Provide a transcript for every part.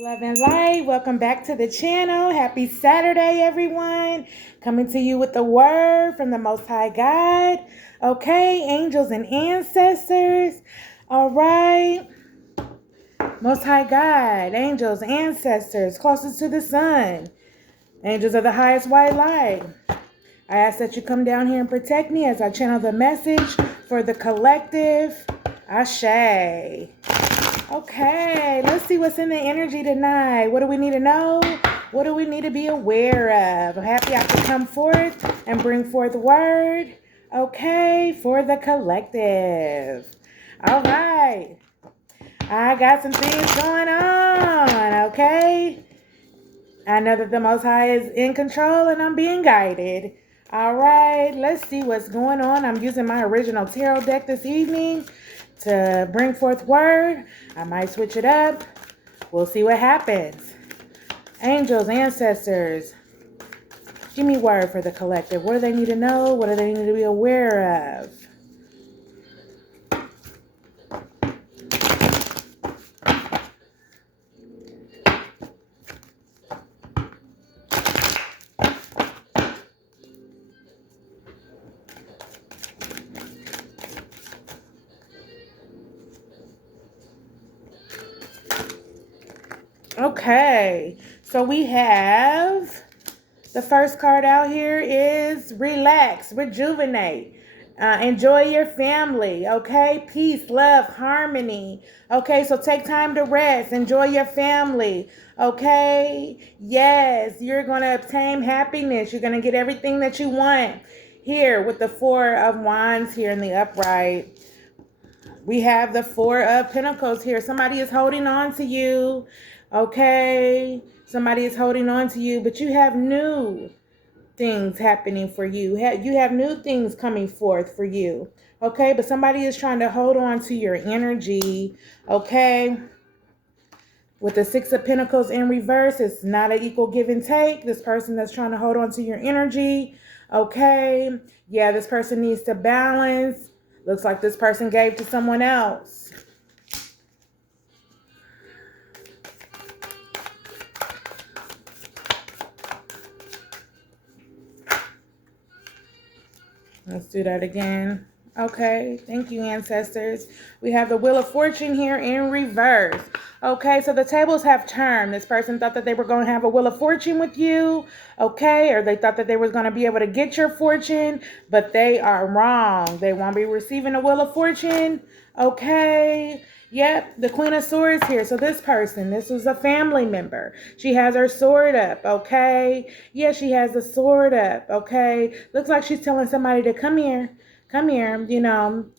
Love and light, welcome back to the channel. Happy Saturday, everyone. Coming to you with the word from the Most High God. Okay, angels and ancestors. All right. Most High God, angels, ancestors, closest to the sun. Angels of the highest white light. I ask that you come down here and protect me as I channel the message for the collective. Ashe. Okay, let's see what's in the energy tonight. What do we need to know? What do we need to be aware of? I'm happy I could come forth and bring forth word. Okay, for the collective. All right. I got some things going on, okay? I know that the Most High is in control and I'm being guided. All right, let's see what's going on. I'm using my original tarot deck this evening to bring forth word. I might switch it up. We'll see what happens. Angels, ancestors, give me word for the collective. What do they need to know? What do they need to be aware of? Okay, so we have the first card out here is relax, rejuvenate, enjoy your family, okay? Peace, love, harmony, okay? So take time to rest, enjoy your family, okay? Yes, you're going to obtain happiness. You're going to get everything that you want here with the Four of Wands here in the upright. We have the Four of Pentacles here. Somebody is holding on to you, okay? Somebody is holding on to you, but you have new things happening for you. You have new things coming forth for you, okay? But somebody is trying to hold on to your energy, okay? With the Six of Pentacles in reverse, it's not an equal give and take. This person that's trying to hold on to your energy, okay? Yeah, this person needs to balance. Looks like this person gave to someone else. Let's do that again. Okay, thank you, ancestors. We have the Wheel of Fortune here in reverse. Okay, so the tables have turned. This person thought that they were going to have a Wheel of Fortune with you, okay, or they thought that they were going to be able to get your fortune, but they are wrong. They won't be receiving a Wheel of Fortune, okay. Yep, the Queen of Swords here. So this person, this was a family member. She has her sword up, okay? Yeah, she has the sword up, okay? Looks like she's telling somebody to come here. Come here,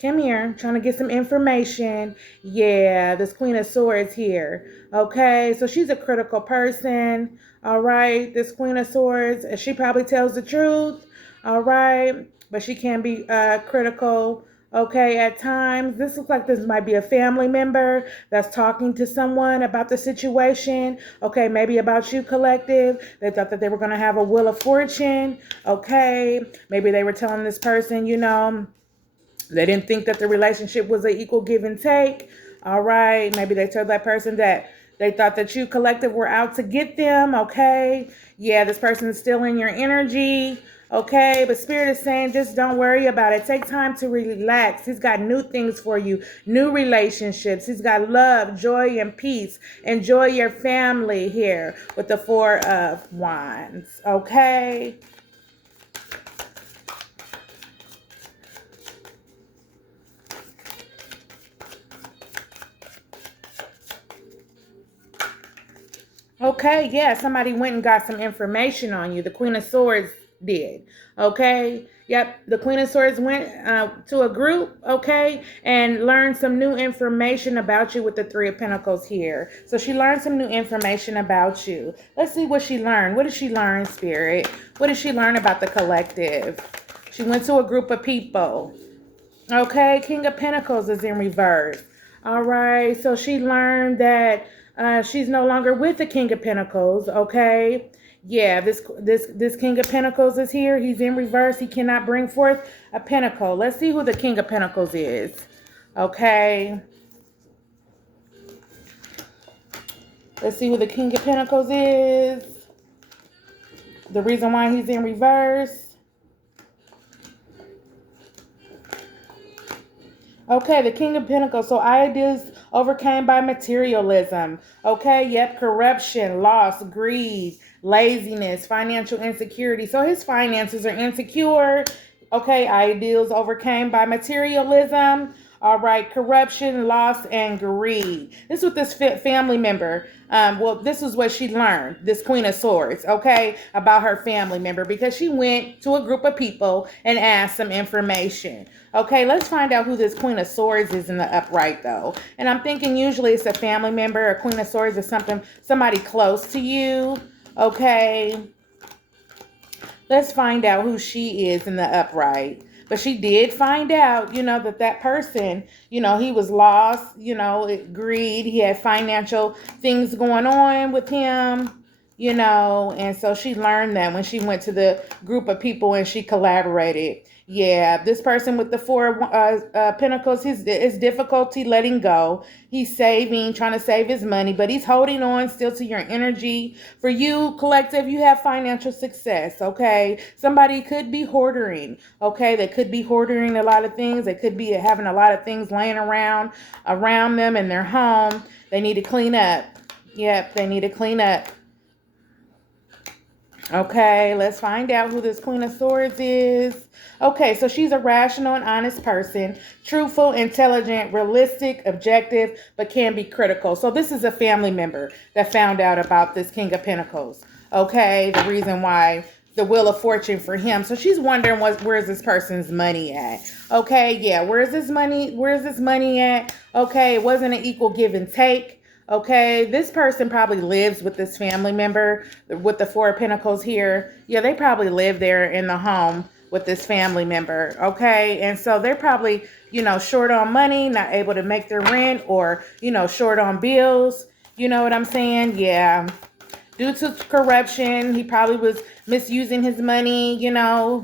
come here. Trying to get some information. Yeah, this Queen of Swords here. Okay, so she's a critical person. All right, this Queen of Swords, she probably tells the truth. All right, but she can be critical. Okay, at times, this looks like this might be a family member that's talking to someone about the situation. Okay, maybe about you, collective. They thought that they were going to have a Wheel of Fortune. Okay, maybe they were telling this person, they didn't think that the relationship was an equal give and take. All right, maybe they told that person that they thought that you, collective, were out to get them. Okay, yeah, this person is still in your energy. Okay, but Spirit is saying just don't worry about it. Take time to relax. He's got new things for you, new relationships. He's got love, joy, and peace. Enjoy your family here with the Four of Wands. Okay. Okay, yeah, somebody went and got some information on you. The Queen of Swords did. Okay, yep, the Queen of Swords went to a group, okay, and learned some new information about you with the Three of Pentacles here. So she learned some new information about you. Let's see what she learned. What did she learn, Spirit? What did she learn about the collective? She went to a group of people. Okay, King of Pentacles is in reverse. All right, so she learned that she's no longer with the King of Pentacles. Okay, yeah, this King of Pentacles is here. He's in reverse. He cannot bring forth a pentacle. Let's see who the King of Pentacles is. Okay. Let's see who the King of Pentacles is. The reason why he's in reverse. Okay, the King of Pentacles. So ideas overcame by materialism. Okay, yep, corruption, loss, greed, laziness, financial insecurity. So his finances are insecure. Okay, ideals overcame by materialism. All right, corruption, loss, and greed. This is what this family member, well, this is what she learned, this Queen of Swords, okay, about her family member, because she went to a group of people and asked some information. Okay, let's find out who this Queen of Swords is in the upright, though. And I'm thinking usually it's a family member. A Queen of Swords is somebody close to you, okay? Let's find out who she is in the upright. But she did find out, that person, he was lost, greed. He had financial things going on with him, and so she learned that when she went to the group of people and she collaborated. Yeah, this person with the Four Pentacles, it's difficulty letting go. He's saving, trying to save his money, but he's holding on still to your energy. For you, collective, you have financial success, okay? Somebody could be hoarding, okay? They could be hoarding a lot of things. They could be having a lot of things laying around them in their home. They need to clean up. Yep, they need to clean up. Okay, let's find out who this Queen of Swords is. Okay, so she's a rational and honest person, truthful, intelligent, realistic, objective, but can be critical. So this is a family member that found out about this King of Pentacles. Okay, the reason why the Wheel of Fortune for him. So she's wondering where's this person's money at? Okay, yeah, where's this money? Where's this money at? Okay, it wasn't an equal give and take. Okay, this person probably lives with this family member with the Four of Pentacles here. Yeah, they probably live there in the home with this family member. Okay, and so they're probably, short on money, not able to make their rent, or, short on bills. You know what I'm saying? Yeah. Due to corruption, he probably was misusing his money,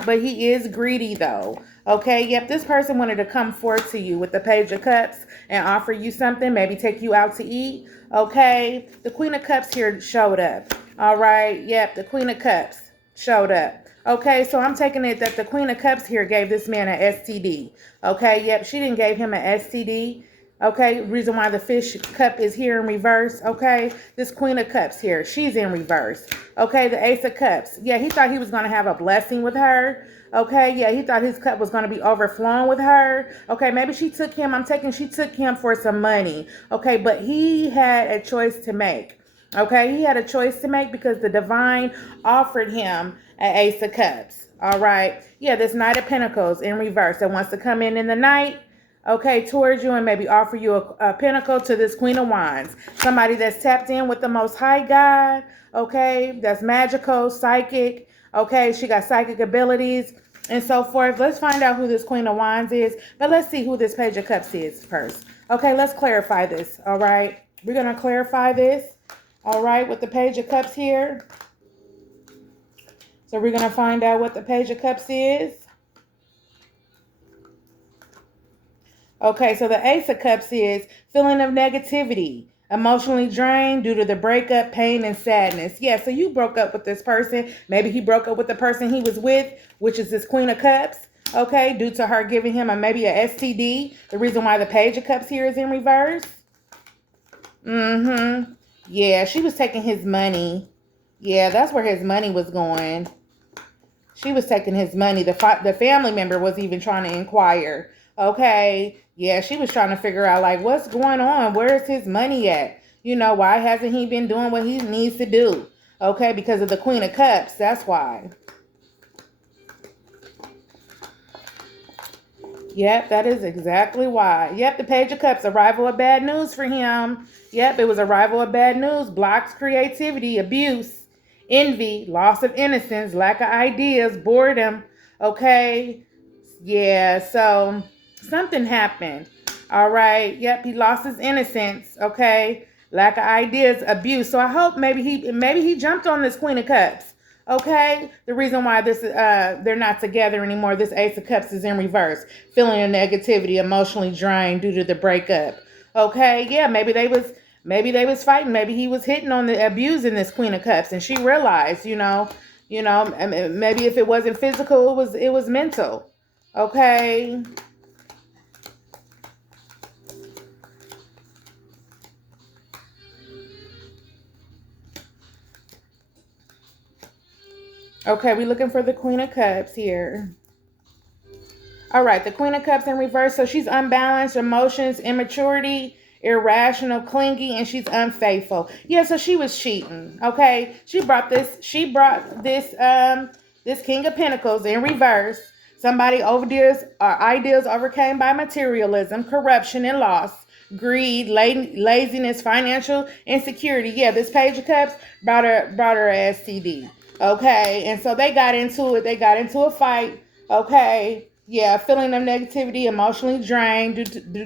but he is greedy though. Okay, yep, this person wanted to come forth to you with the Page of Cups and offer you something, maybe take you out to eat. Okay, the Queen of Cups here showed up. All right, yep, the Queen of Cups showed up. Okay, so I'm taking it that the Queen of Cups here gave this man an STD. Okay, yep, she didn't give him an STD. Okay, reason why the fish cup is here in reverse. Okay, this Queen of Cups here, she's in reverse. Okay, the Ace of Cups. Yeah, he thought he was going to have a blessing with her. Okay, yeah, he thought his cup was going to be overflowing with her. Okay, maybe she took him for some money. Okay, but he had a choice to make. Okay, he had a choice to make because the divine offered him an Ace of Cups. All right, yeah, this Knight of Pentacles in reverse that wants to come in the night. Okay, towards you and maybe offer you a pentacle to this Queen of Wands. Somebody that's tapped in with the Most High God. Okay, that's magical, psychic. Okay, she got psychic abilities and so forth. Let's find out who this Queen of Wands is. But let's see who this Page of Cups is first. Okay, let's clarify this. All right, we're going to clarify this. All right, with the Page of Cups here. So we're going to find out what the Page of Cups is. Okay, so the Ace of Cups is feeling of negativity, emotionally drained due to the breakup, pain, and sadness. Yeah, so you broke up with this person. Maybe he broke up with the person he was with, which is this Queen of Cups. Okay, due to her giving him maybe a STD. The reason why the Page of Cups here is in reverse. Yeah, she was taking his money. Yeah, that's where his money was going. She was taking his money. The family member was even trying to inquire. Okay, yeah, she was trying to figure out, like, what's going on? Where's his money at? Why hasn't he been doing what he needs to do? Okay, because of the Queen of Cups. That's why. Yep, that is exactly why. Yep, the Page of Cups, arrival of bad news for him. Yep, it was arrival of bad news, blocks creativity, abuse, envy, loss of innocence, lack of ideas, boredom. Okay, yeah, so something happened. All right, yep, he lost his innocence. Okay, lack of ideas, abuse. So I hope maybe he jumped on this Queen of Cups. Okay, the reason why they're not together anymore, this Ace of Cups is in reverse, feeling a negativity, emotionally drained due to the breakup. Okay, yeah, maybe they was Maybe they was fighting. Maybe he was hitting on the abusing this Queen of Cups, and she realized, maybe if it wasn't physical, it was mental. Okay. Okay, we're looking for the Queen of Cups here. All right, the Queen of Cups in reverse. So she's unbalanced, emotions, immaturity, irrational, clingy, and she's unfaithful. Yeah, so she was cheating. Okay, this King of Pentacles in reverse. Somebody overdeals or ideals overcame by materialism, corruption, and loss. Greed, laziness, financial insecurity. Yeah, this Page of Cups brought her STD. Okay, and so they got into it. They got into a fight. Okay, yeah, feeling of negativity, emotionally drained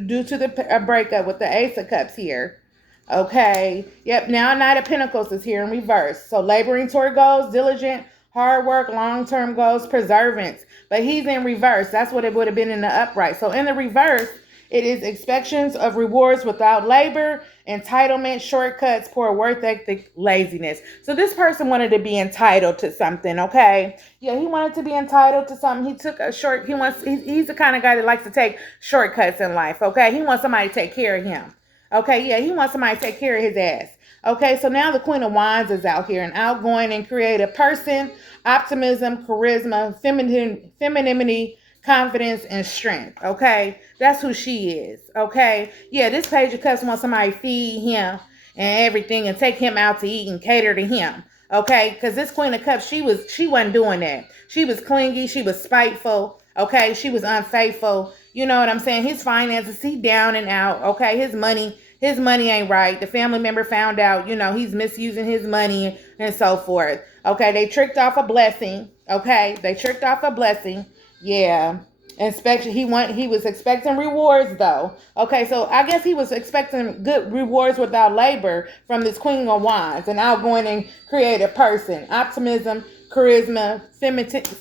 due to the breakup with the Ace of Cups here. Okay, yep, now Knight of Pentacles is here in reverse. So laboring toward goals, diligent, hard work, long-term goals, perseverance. But he's in reverse. That's what it would have been in the upright. So in the reverse, it is expectations of rewards without labor, entitlement, shortcuts, poor work ethic, laziness. So this person wanted to be entitled to something, okay? Yeah, he wanted to be entitled to something. He took a short, he's the kind of guy that likes to take shortcuts in life, okay? He wants somebody to take care of him. Okay, yeah, he wants somebody to take care of his ass. Okay, so now the Queen of Wands is out here, an outgoing and creative person, optimism, charisma, femininity, confidence, and strength. Okay, that's who she is. Okay, yeah, this Page of Cups wants somebody to feed him and everything and take him out to eat and cater to him. Okay, because this Queen of Cups, she wasn't doing that. She was clingy, she was spiteful. Okay, she was unfaithful. You know what I'm saying? His finances, he down and out. Okay, his money ain't right. The family member found out, he's misusing his money and so forth. Okay, they tricked off a blessing. Okay, they tricked off a blessing. Yeah. Inspection. He was expecting rewards though. Okay, so I guess he was expecting good rewards without labor from this Queen of Wands, an outgoing and creative person. Optimism, charisma,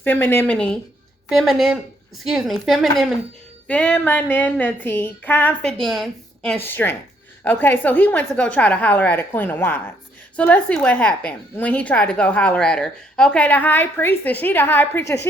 femininity, confidence, and strength. Okay, so he went to go try to holler at a Queen of Wands. So let's see what happened when he tried to go holler at her. Okay, the high priestess, she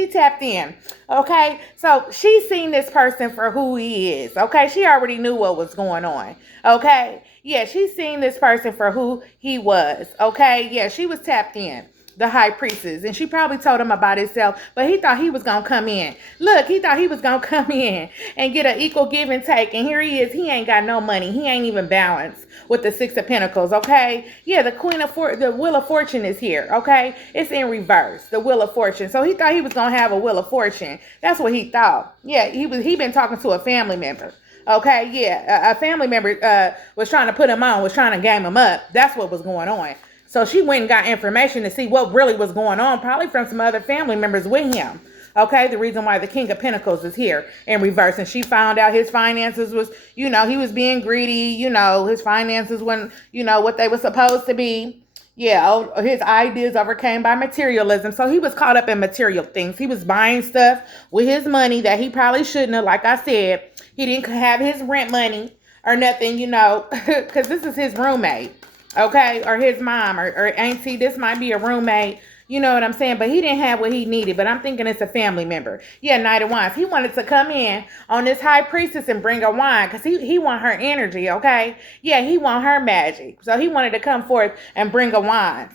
tapped in. Okay, so she seen this person for who he is. Okay, she already knew what was going on. Okay, yeah, she seen this person for who he was. Okay, yeah, she was tapped in. The high priestess, and she probably told him about himself, but he thought he was gonna come in. Look, he thought he was gonna come in and get an equal give and take, and here he is. He ain't got no money. He ain't even balanced with the Six of Pentacles. Okay, yeah, the Wheel of Fortune is here. Okay, it's in reverse, the Wheel of Fortune. So he thought he was gonna have a Wheel of Fortune. That's what he thought. Yeah, he been talking to a family member. Okay, yeah, a family member was trying to put him on, was trying to game him up. That's what was going on. So she went and got information to see what really was going on, probably from some other family members with him. Okay, the reason why the King of Pentacles is here in reverse. And she found out his finances was, he was being greedy. His finances weren't, what they were supposed to be. Yeah, his ideas overcame by materialism. So he was caught up in material things. He was buying stuff with his money that he probably shouldn't have. Like I said, he didn't have his rent money or nothing, because this is his roommate. Okay, or his mom or auntie. This might be a roommate. You know what I'm saying? But he didn't have what he needed. But I'm thinking it's a family member. Yeah, Knight of Wands. He wanted to come in on this high priestess and bring a wine because he want her energy, okay? Yeah, he want her magic. So he wanted to come forth and bring a wine.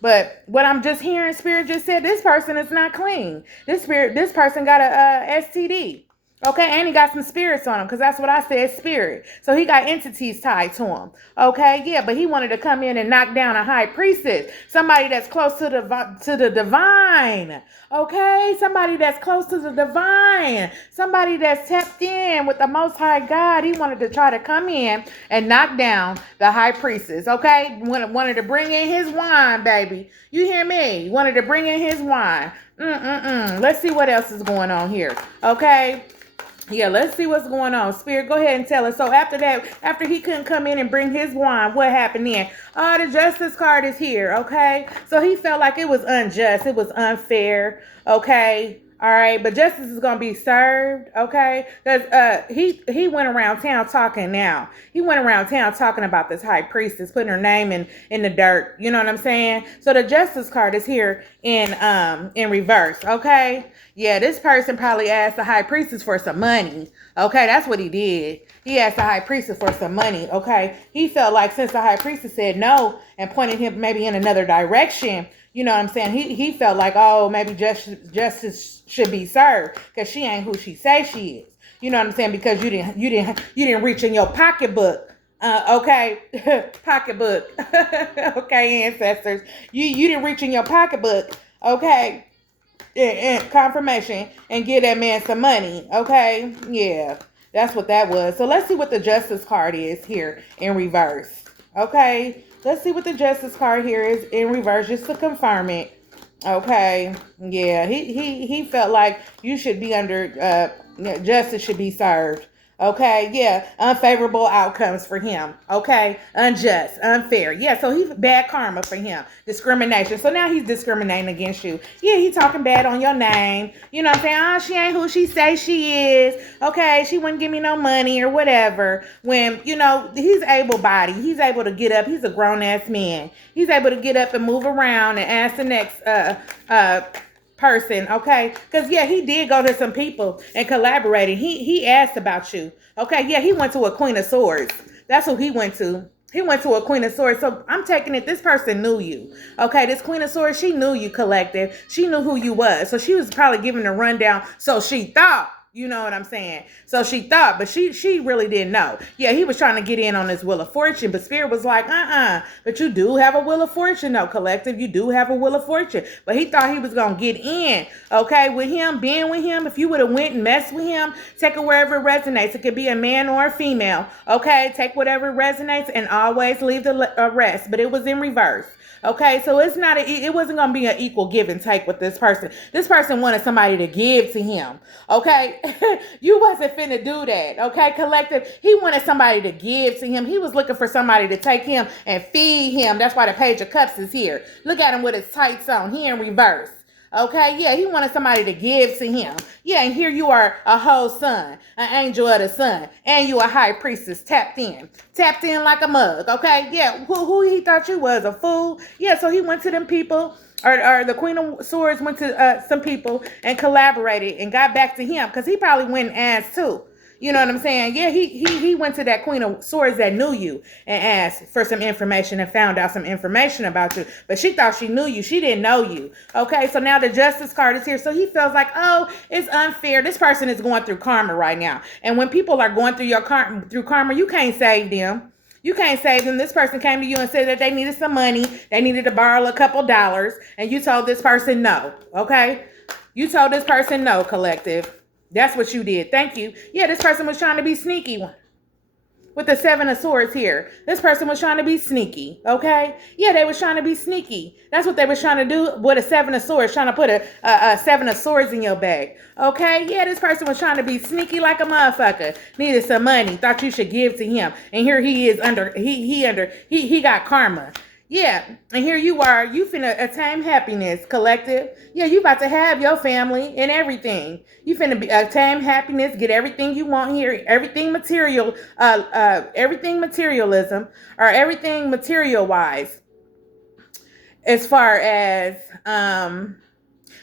But what I'm just hearing, Spirit just said, this person is not clean. This person got a STD. Okay, and he got some spirits on him, because that's what I said, spirit. So he got entities tied to him. Okay, yeah, but he wanted to come in and knock down a high priestess, somebody that's close to the divine. Okay, somebody that's close to the divine, somebody that's tapped in with the Most High God. He wanted to try to come in and knock down the high priestess. Okay, wanted to bring in his wine, baby. You hear me? Wanted to bring in his wine. Let's see what else is going on here. Okay. Yeah, let's see what's going on. Spirit, go ahead and tell us. So after that, after he couldn't come in and bring his wine, what happened then? Oh, the justice card is here, okay? So he felt like it was unjust. It was unfair, okay? All right, but justice is gonna be served, okay? Because he went around town talking now. He went around town talking about this high priestess, putting her name in the dirt. You know what I'm saying? So the justice card is here in reverse, okay? Yeah, this person probably asked the high priestess for some money. Okay, that's what he did. He asked the high priestess for some money, okay? He felt like since the high priestess said no and pointed him maybe in another direction, you know what I'm saying? He felt like, oh, maybe justice should be served because she ain't who she say she is. You know what I'm saying? Because you didn't reach in your pocketbook. Okay, pocketbook. Okay, ancestors, you didn't reach in your pocketbook. Okay, and confirmation and give that man some money. Okay, yeah, that's what that was. So let's see what the justice card is here in reverse. Okay, let's see what the justice card here is in reverse just to confirm it. Okay, yeah, he felt like you should be under justice should be served. Okay, yeah, unfavorable outcomes for him. Okay, unjust, unfair. Yeah, so he's bad karma for him. Discrimination. So now he's discriminating against you. Yeah, he talking bad on your name. You know what I'm saying? Oh, she ain't who she say she is. Okay, she wouldn't give me no money or whatever. When, you know, he's able-bodied. He's able to get up. He's a grown-ass man. He's able to get up and move around and ask the next person, okay? Because yeah, he did go to some people and collaborated. He asked about you, okay? Yeah, he went to a Queen of Swords. That's who he went to. He went to a Queen of Swords. So I'm taking it this person knew you, okay? This Queen of Swords, she knew you, collective. She knew who you was. So she was probably giving a rundown. So she thought. You know what I'm saying? So she thought, but she really didn't know. Yeah, he was trying to get in on this Wheel of Fortune, but Spirit was like, but you do have a Wheel of Fortune, though, collective. You do have a Wheel of Fortune. But he thought he was going to get in, okay, with him, being with him. If you would have went and messed with him, take it wherever it resonates. It could be a man or a female, okay? Take whatever resonates and always leave the rest. But it was in reverse. Okay, so it wasn't going to be an equal give and take with this person. This person wanted somebody to give to him. Okay, you wasn't finna do that. Okay, collective. He wanted somebody to give to him. He was looking for somebody to take him and feed him. That's why the Page of Cups is here. Look at him with his tights on. He in reverse. Okay, yeah, he wanted somebody to give to him. Yeah, and here you are, a whole son, an angel of the sun, and you a high priestess tapped in like a mug. Okay, yeah, who he thought you was, a fool? Yeah, so he went to them people, or the Queen of Swords went to some people and collaborated and got back to him because he probably went and asked too. You know what I'm saying? Yeah, he went to that Queen of Swords that knew you and asked for some information and found out some information about you. But she thought she knew you. She didn't know you. Okay, so now the Justice card is here. So he feels like, oh, it's unfair. This person is going through karma right now. And when people are going through karma, you can't save them. You can't save them. This person came to you and said that they needed some money. They needed to borrow a couple dollars. And you told this person no. Okay? You told this person no, collective. That's what you did. Thank you. Yeah, this person was trying to be sneaky with the Seven of Swords here. This person was trying to be sneaky, okay? Yeah, they was trying to be sneaky. That's what they was trying to do with a Seven of Swords, trying to put a Seven of Swords in your bag, okay? Yeah, this person was trying to be sneaky like a motherfucker. Needed some money, thought you should give to him. And here he is he got karma. Yeah, and here you are, you finna attain happiness, collective. Yeah, you about to have your family and everything. You finna attain happiness, get everything you want here, everything material, everything materialism, or everything material-wise, as far as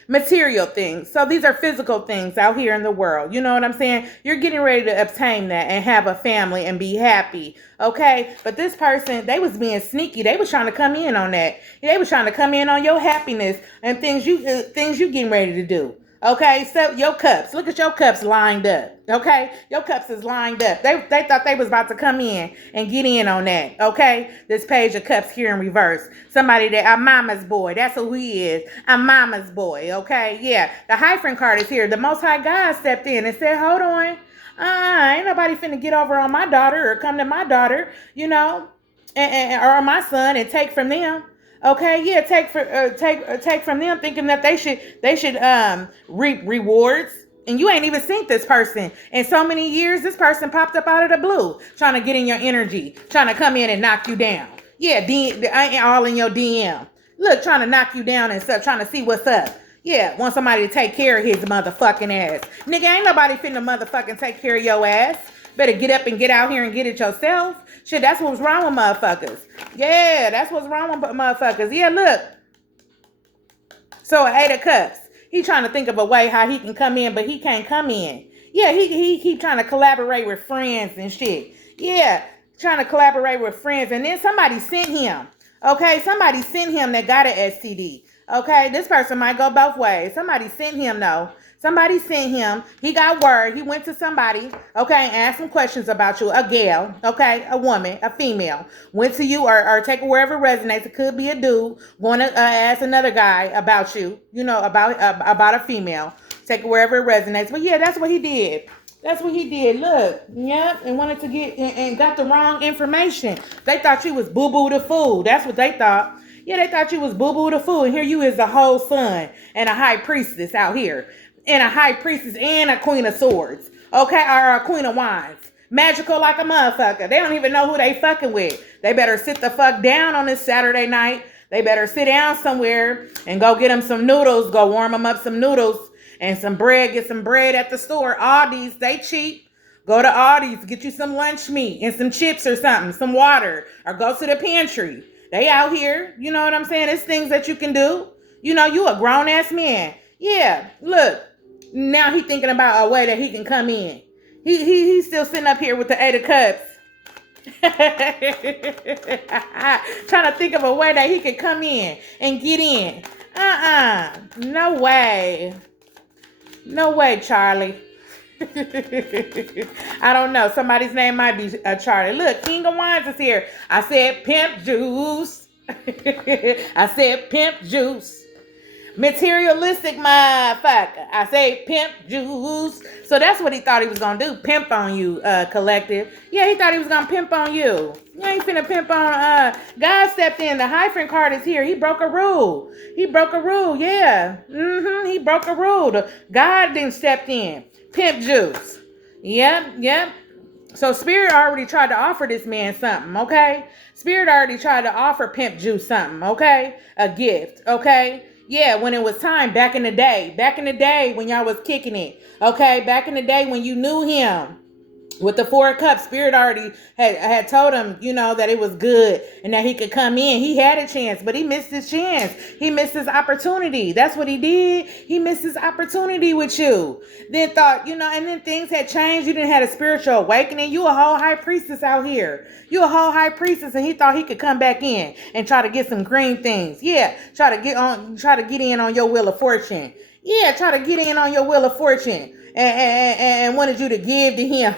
material things. So these are physical things out here in the world. You know what I'm saying? You're getting ready to obtain that and have a family and be happy. Okay? But this person, they was being sneaky. They was trying to come in on that. They was trying to come in on your happiness and things you getting ready to do. Okay, so your cups. Look at your cups lined up. Okay, your cups is lined up. They thought they was about to come in and get in on that. Okay, this Page of Cups here in reverse. Somebody that a mama's boy. That's who he is. A mama's boy. Okay, yeah. The Hierophant card is here. The Most High God stepped in and said, "Hold on, ain't nobody finna get over on my daughter or come to my daughter, you know, or my son and take from them." Okay, yeah, take from them, thinking that they should reap rewards, and you ain't even seen this person in so many years. This person popped up out of the blue, trying to get in your energy, trying to come in and knock you down. Yeah, all in your DM. Look, trying to knock you down and stuff, trying to see what's up. Yeah, want somebody to take care of his motherfucking ass. Nigga, ain't nobody finna motherfucking take care of your ass. Better get up and get out here and get it yourself. Shit, that's what's wrong with motherfuckers. Yeah, that's what's wrong with motherfuckers. Yeah, look. So 8 of Cups. He trying to think of a way how he can come in, but he can't come in. Yeah, he keep trying to collaborate with friends and shit. Yeah, trying to collaborate with friends. And then somebody sent him. Okay, somebody sent him that got an STD. Okay, this person might go both ways. Somebody sent him, though. Somebody sent him. He got word. He went to somebody, okay, and asked some questions about you. A gal, okay, a woman, a female. Went to you or take it wherever it resonates. It could be a dude. Want to ask another guy about you, you know, about a female. Take it wherever it resonates. But yeah, that's what he did. That's what he did. Look, yep, and wanted to get and got the wrong information. They thought you was Boo Boo the Fool. That's what they thought. Yeah, they thought you was Boo Boo the Fool. And here you is the whole son and a high priestess out here. And a high priestess and a queen of swords. Okay, or a queen of wands. Magical like a motherfucker. They don't even know who they fucking with. They better sit the fuck down on this Saturday night. They better sit down somewhere and go get them some noodles. Go warm them up some noodles. And some bread, get some bread at the store. Aldi's, they cheap. Go to Aldi's, get you some lunch meat and some chips or something, some water, or go to the pantry. They out here, you know what I'm saying? It's things that you can do. You know, you a grown-ass man. Yeah, look, now he thinking about a way that he can come in. He's still sitting up here with the 8 of Cups. Trying to think of a way that he could come in and get in. No way. No way, Charlie. I don't know. Somebody's name might be Charlie. Look, King of Wands is here. I said Pimp Juice. I said Pimp Juice. Materialistic motherfucker. I say Pimp Juice. So that's what he thought he was going to do. Pimp on you, collective. Yeah, he thought he was going to pimp on you. You ain't finna pimp on, God stepped in. The Hyphen card is here. He broke a rule. He broke a rule, yeah. He broke a rule. God then stepped in. Pimp Juice. Yep. So Spirit already tried to offer this man something, okay? Spirit already tried to offer Pimp Juice something, okay? A gift, okay? Yeah, when it was time, back in the day when y'all was kicking it, okay? Back in the day when you knew him. With the 4 of Cups, Spirit already had told him, you know, that it was good and that he could come in. He had a chance, but he missed his chance. He missed his opportunity. That's what he did. He missed his opportunity with you. Then thought, you know, and then things had changed. You didn't have a spiritual awakening. You a whole high priestess out here. You a whole high priestess, and he thought he could come back in and try to get some green things. Yeah, try to get in on your wheel of fortune. Yeah, try to get in on your wheel of fortune. And wanted you to give to him.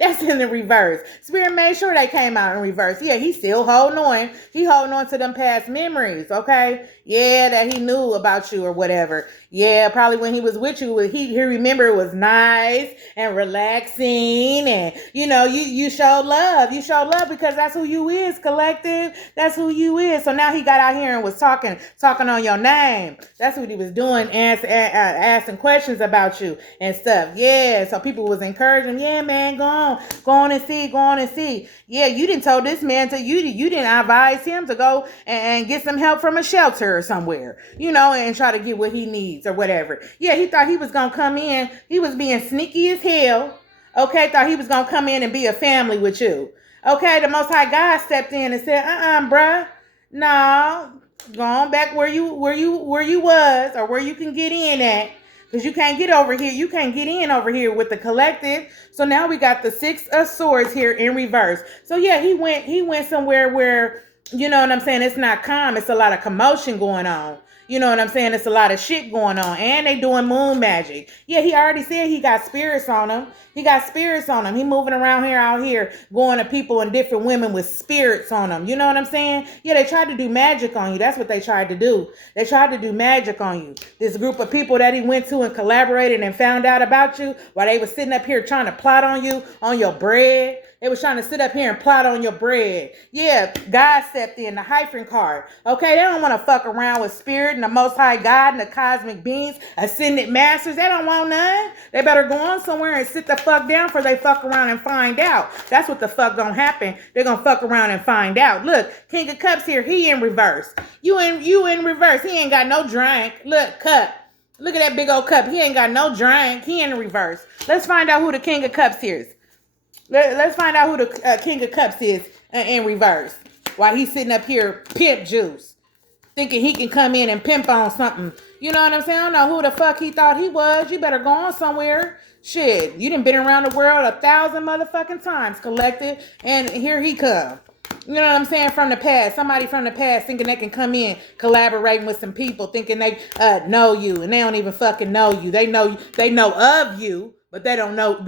That's in the reverse. Spirit made sure they came out in reverse. Yeah, he's still holding on. He holding on to them past memories, okay? Yeah, that he knew about you or whatever. Yeah, probably when he was with you, he remember it was nice and relaxing, and you know, you showed love. You showed love because that's who you is, collective. That's who you is. So now he got out here and was talking on your name. That's what he was doing, asking questions about you and stuff. Yeah, so people was encouraging, yeah, man, go on and see. Yeah, you didn't told this man to you didn't advise him to go and get some help from a shelter or somewhere, you know, and try to get what he needs or whatever. Yeah, he thought he was gonna come in. He was being sneaky as hell. Okay, thought he was gonna come in and be a family with you. Okay, the Most High God stepped in and said, bruh, no, go on back where you was, or where you can get in at. Because you can't get over here. You can't get in over here with the collective. So now we got the 6 of Swords here in reverse. So yeah, he went somewhere where, you know what I'm saying, it's not calm. It's a lot of commotion going on. You know what I'm saying? It's a lot of shit going on. And they doing moon magic. Yeah, he already said he got spirits on him. He moving around here, out here, going to people and different women with spirits on them. You know what I'm saying? Yeah, they tried to do magic on you. That's what they tried to do. They tried to do magic on you. This group of people that he went to and collaborated and found out about you while they was sitting up here trying to plot on you, on your bread. They was trying to sit up here and plot on your bread. Yeah, God stepped in, the Hyphen card. Okay, they don't want to fuck around with Spirit and the Most High God and the cosmic beings, ascended masters. They don't want none. They better go on somewhere and sit the fuck down before they fuck around and find out. That's what the fuck gonna happen. They're gonna fuck around and find out. Look, King of Cups here, he in reverse. You in reverse. He ain't got no drink. Look, cup. Look at that big old cup. He ain't got no drink. He in the reverse. Let's find out who the King of Cups is. Let's find out who the King of Cups is in reverse. While he's sitting up here, pimp juice, thinking he can come in and pimp on something. You know what I'm saying? I don't know who the fuck he thought he was. You better go on somewhere. Shit, you done been around the world 1,000 motherfucking times, collected, and here he come. You know what I'm saying? From the past, somebody from the past thinking they can come in, collaborating with some people, thinking they know you, and they don't even fucking know you. They know of you, but they don't know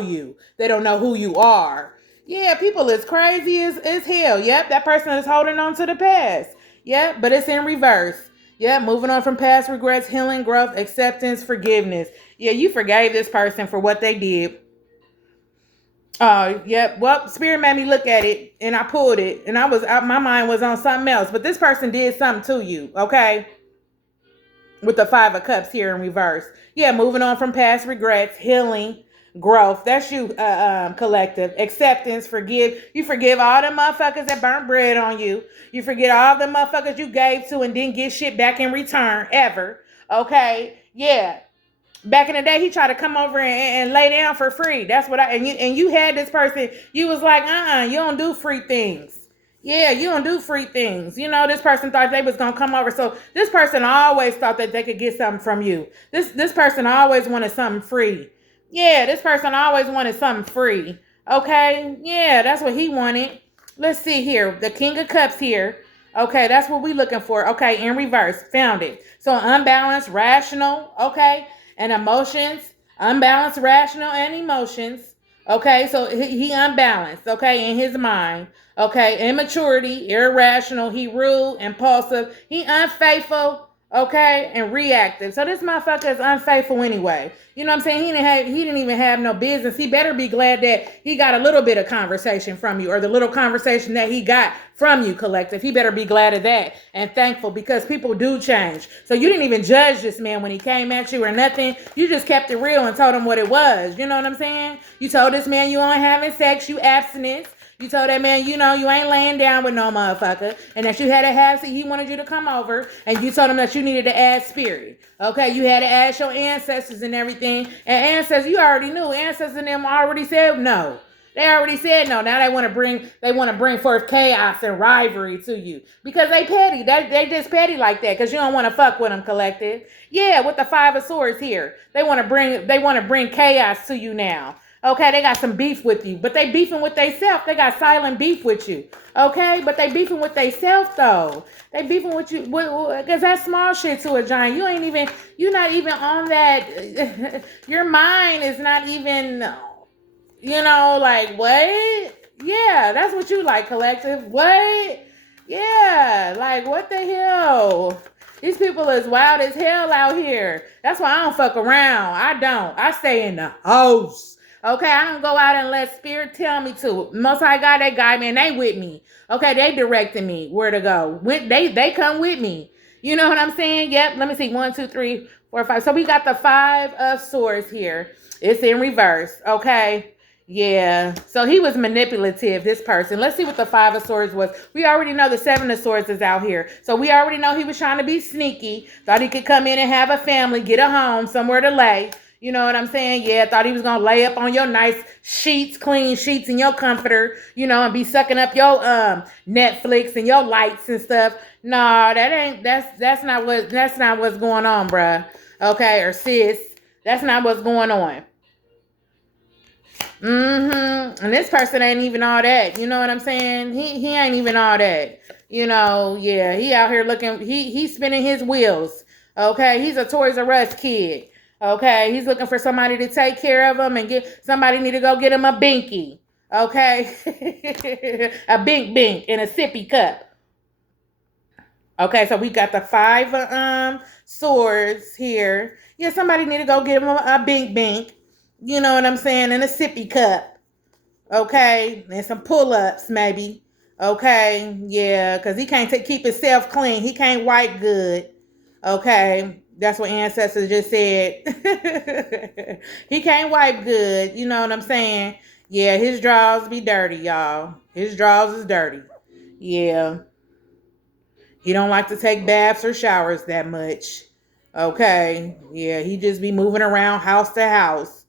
you. They don't know who you are. Yeah, people is crazy as hell. Yep, that person is holding on to the past. Yep, but it's in reverse. Yeah, moving on from past regrets, healing, growth, acceptance, forgiveness. Yeah, you forgave this person for what they did. Yep. Well, Spirit made me look at it, and I pulled it, and my mind was on something else. But this person did something to you, okay? With the Five of Cups here in reverse. Yeah, moving on from past regrets, healing, growth. That's you, collective. Acceptance, forgive. You forgive all the motherfuckers that burnt bread on you. You forget all the motherfuckers you gave to and didn't get shit back in return, ever. Okay? Yeah. Back in the day, he tried to come over and lay down for free. That's what you had this person. You was like, you don't do free things. Yeah, you don't do free things. You know, this person thought they was gonna come over. So this person always thought that they could get something from you. This person always wanted something free. Yeah, this person always wanted something free. Okay, yeah, that's what he wanted. Let's see here. The King of Cups here. Okay, that's what we looking for. Okay, in reverse. Found it. So unbalanced, rational, okay, and emotions. Unbalanced, rational, and emotions. Okay, so he unbalanced, okay, in his mind. Okay, immaturity, irrational, he rude, impulsive, he unfaithful, okay, and reactive. So this motherfucker is unfaithful anyway. You know what I'm saying? He didn't even have no business. He better be glad that he got a little bit of conversation from you, or the little conversation that he got from you, collective. He better be glad of that and thankful, because people do change. So you didn't even judge this man when he came at you or nothing. You just kept it real and told him what it was. You know what I'm saying? You told this man you ain't having sex, you abstinence. You told that man, you ain't laying down with no motherfucker, and that you had to have, he wanted you to come over, and you told him that you needed to add spirit. Okay, you had to ask your ancestors and everything, and ancestors, you already knew, ancestors and them already said no. They already said no. Now they want to bring forth chaos and rivalry to you, because they petty. They just petty like that, because you don't want to fuck with them, collective. Yeah, with the Five of Swords here, they want to bring chaos to you now. Okay, they got some beef with you, but they beefing with theyself. They got silent beef with you. Okay, but they beefing with theyself though. They beefing with you because that's small shit to a giant. You're not even on that. Your mind is not even, like what? Yeah, that's what you like, collective. What? Yeah, like what the hell? These people is wild as hell out here. That's why I don't fuck around. I don't. I stay in the house. Okay, I don't go out and let spirit tell me to. Most High God, that guy, man, they with me. Okay, they directing me where to go. They come with me. You know what I'm saying? Yep, let me see. 1, 2, 3, 4, 5. So we got the Five of Swords here. It's in reverse. Okay. Yeah. So he was manipulative, this person. Let's see what the Five of Swords was. We already know the Seven of Swords is out here. So we already know he was trying to be sneaky. Thought he could come in and have a family, get a home, somewhere to lay. You know what I'm saying? Yeah, thought he was going to lay up on your nice sheets, clean sheets, and your comforter, and be sucking up your Netflix and your lights and stuff. Nah, that's not what's going on, bruh. Okay, or sis. That's not what's going on. And this person ain't even all that. You know what I'm saying? He ain't even all that. Yeah, he out here looking, he's spinning his wheels. Okay, he's a Toys R Us kid. Okay, he's looking for somebody to take care of him, and somebody need to go get him a binky. Okay, a bink and a sippy cup. Okay, so we got the Five Swords here. Yeah, somebody need to go get him a bink. You know what I'm saying? And a sippy cup. Okay, and some pull-ups maybe. Okay, yeah, because he can't keep himself clean. He can't wipe good. Okay. That's what ancestors just said. He can't wipe good. You know what I'm saying? Yeah, his drawers be dirty, y'all. His drawers is dirty. Yeah. He don't like to take baths or showers that much. Okay. Yeah, he just be moving around house to house.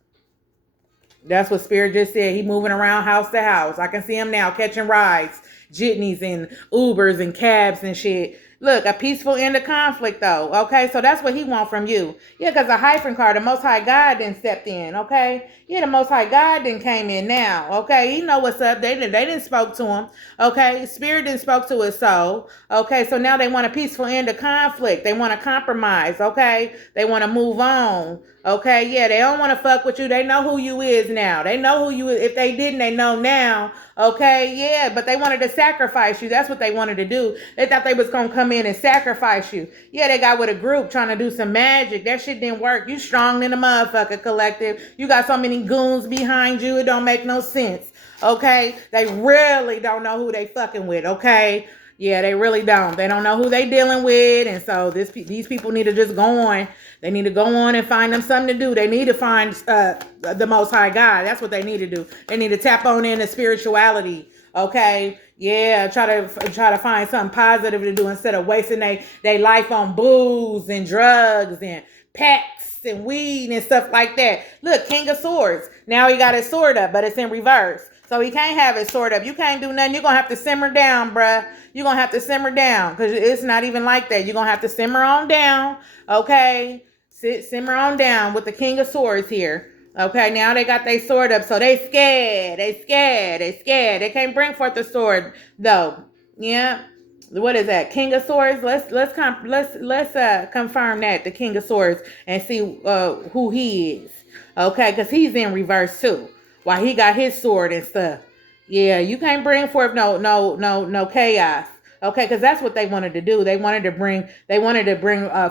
That's what Spirit just said. He moving around house to house. I can see him now catching rides, jitneys and Ubers and cabs and shit. Look, a peaceful end of conflict though. Okay, so that's what he want from you. Yeah, because the hyphen card, the Most High God then stepped in. Okay, yeah, the Most High God then came in now. Okay, he know what's up. They didn't spoke to him. Okay, Spirit didn't spoke to his soul. Okay, so now they want a peaceful end of conflict. They want to compromise. Okay, they want to move on. Okay, yeah, they don't want to fuck with you. They know who you is now. They know who you is. If they didn't, they know now. Okay, yeah, but they wanted to sacrifice you. That's what they wanted to do. They thought they was going to come in and sacrifice you. Yeah, they got with a group trying to do some magic. That shit didn't work. You strong than a motherfucker, collective. You got so many goons behind you. It don't make no sense. Okay, they really don't know who they fucking with. Okay. Yeah, they really don't. They don't know who they dealing with, and so these people need to just go on. They need to go on and find them something to do. They need to find the Most High God. That's what they need to do. They need to tap on into spirituality. Okay, yeah, try to find something positive to do instead of wasting they life on booze and drugs and packs and weed and stuff like that. Look, King of Swords. Now he got his sword up, but it's in reverse. So he can't have his sword up. You can't do nothing. You're going to have to simmer down, bruh. You're going to have to simmer down because it's not even like that. You're going to have to simmer on down, okay? Simmer on down with the King of Swords here. Okay, now they got their sword up, so they scared. They scared. They scared. They can't bring forth the sword, though. Yeah. What is that? King of Swords. Let's confirm that the King of Swords and see who he is. Okay, because he's in reverse too. While he got his sword and stuff. Yeah, you can't bring forth no chaos. Okay, because that's what they wanted to do. They wanted to bring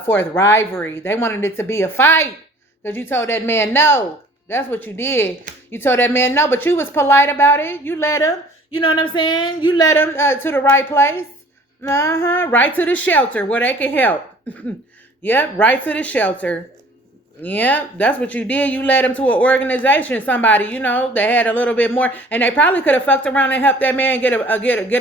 forth rivalry. They wanted it to be a fight. Because you told that man no. That's what you did. You told that man no, but you was polite about it. You let him. You know what I'm saying? You led him to the right place. Right to the shelter where they can help. Yep, right to the shelter. Yeah, that's what you did. You led them to an organization, somebody, that had a little bit more, and they probably could have fucked around and helped that man get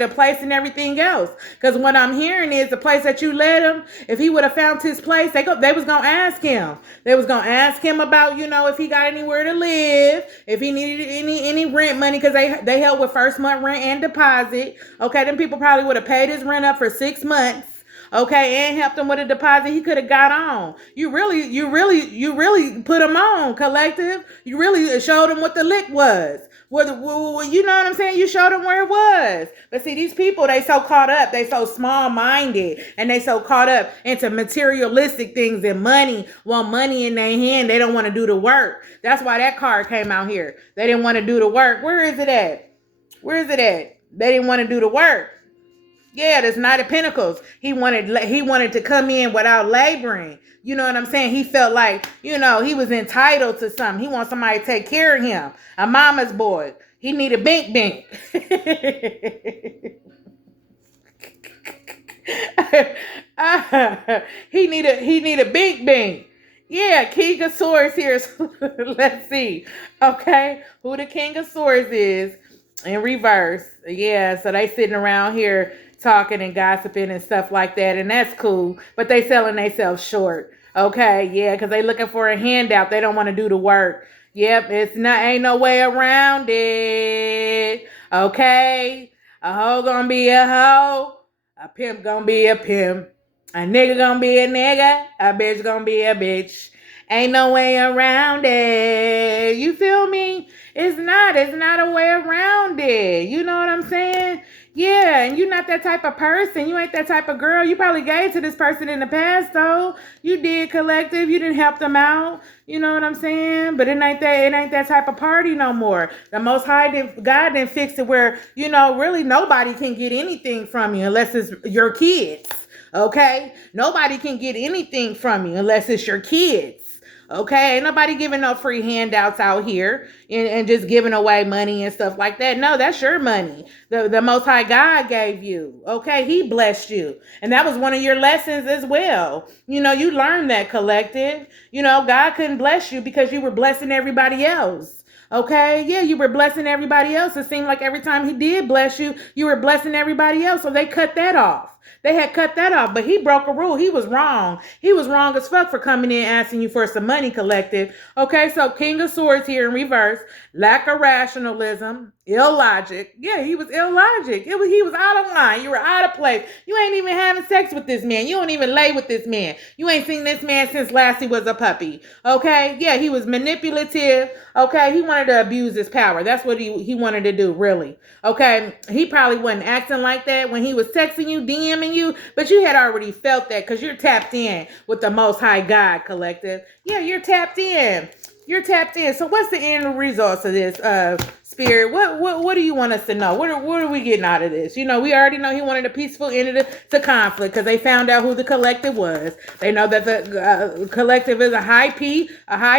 a place and everything else. Because what I'm hearing is the place that you led him, if he would have found his place, they was gonna ask him. They was gonna ask him about, if he got anywhere to live, if he needed any rent money, because they help with first month rent and deposit. Okay, them people probably would have paid his rent up for 6 months. Okay, and helped him with a deposit he could have got on. You really put him on, collective. You really showed him what the lick was. You know what I'm saying? You showed him where it was. But see, these people, they so caught up, they so small-minded, and they so caught up into materialistic things and money. Want money in their hand, they don't want to do the work. That's why that card came out here. They didn't want to do the work. Where is it at? They didn't want to do the work. Yeah, that's Knight of Pentacles. He wanted to come in without laboring. You know what I'm saying? He felt like, he was entitled to something. He wants somebody to take care of him. A mama's boy. He need a bink. He need a bink. Yeah, King of Swords here. Let's see. Okay, who the King of Swords is in reverse. Yeah, so they sitting around here talking and gossiping and stuff like that, and that's cool, but they selling themselves short. Okay, yeah, because they looking for a handout. They don't want to do the work. Yep, ain't no way around it. Okay, a hoe gonna be a hoe, a pimp gonna be a pimp, a nigga gonna be a nigga, a bitch gonna be a bitch. Ain't no way around it. You feel me? It's not a way around it. You know what I'm saying? Yeah, and you're not that type of person. You ain't that type of girl. You probably gave to this person in the past, though. You did, collective. You didn't help them out. You know what I'm saying? But it ain't that type of party no more. The Most High God didn't fix it where, really nobody can get anything from you unless it's your kids. Okay? Nobody can get anything from you unless it's your kids. Okay, ain't nobody giving no free handouts out here and just giving away money and stuff like that. No, that's your money. The Most High God gave you. Okay, He blessed you. And that was one of your lessons as well. You learned that, collective. God couldn't bless you because you were blessing everybody else. Okay, yeah, you were blessing everybody else. It seemed like every time He did bless you, you were blessing everybody else. So they cut that off. They had cut that off, but he broke a rule. He was wrong. He was wrong as fuck for coming in asking you for some money, collective. Okay, so King of Swords here in reverse. Lack of rationalism, illogic. Yeah, he was illogic. He was out of line. You were out of place. You ain't even having sex with this man. You don't even lay with this man. You ain't seen this man since last he was a puppy. Okay, yeah, he was manipulative. Okay, he wanted to abuse his power. That's what he wanted to do, really. Okay, he probably wasn't acting like that when he was texting you, DMing you, but you had already felt that because you're tapped in with the Most High God, collective. Yeah, you're tapped in. You're tapped in. So what's the end results of this, Spirit? What do you want us to know? What are we getting out of this? You know, we already know he wanted a peaceful end to conflict because they found out who the collective was. They know that the collective is a high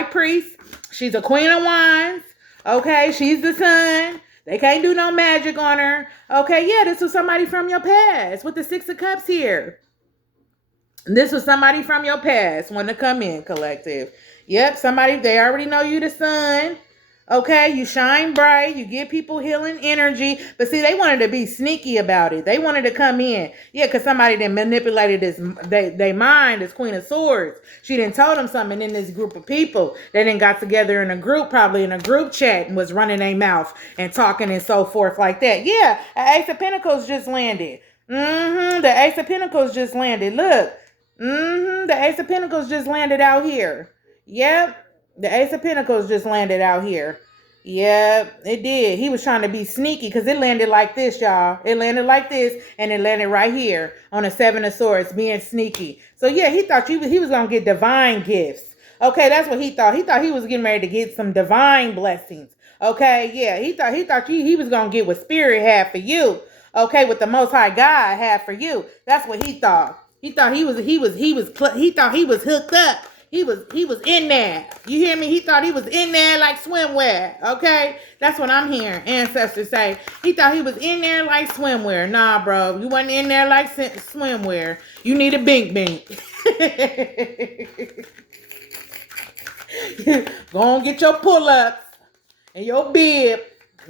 priest. She's a queen of wands. Okay, she's the sun. They can't do no magic on her. Okay, yeah, this was somebody from your past with the Six of Cups here. This was somebody from your past want to come in, collective. Yep, somebody, they already know you the sun. Okay, you shine bright. You give people healing energy. But see, they wanted to be sneaky about it. They wanted to come in. Yeah, because somebody then manipulated they mind as Queen of Swords. She didn't tell them something in this group of people. They then got together in a group, probably in a group chat, and was running their mouth and talking and so forth like that. Yeah, an Ace of Pentacles just landed. The Ace of Pentacles just landed. Look. The Ace of Pentacles just landed out here. Yep. The Ace of Pentacles just landed out here. Yep, it did. He was trying to be sneaky because it landed like this, y'all. It landed like this, and it landed right here on a Seven of Swords, being sneaky. So, yeah, he thought he was going to get divine gifts. Okay, that's what he thought. He thought he was getting ready to get some divine blessings. Okay, yeah, he thought he was going to get what Spirit had for you. Okay, what the Most High God had for you. That's what he thought. He thought he was hooked up. He was in there. You hear me? He thought he was in there like swimwear. Okay? That's what I'm hearing ancestors say. He thought he was in there like swimwear. Nah, bro. You wasn't in there like swimwear. You need a bink. Go on, get your pull-ups and your bib.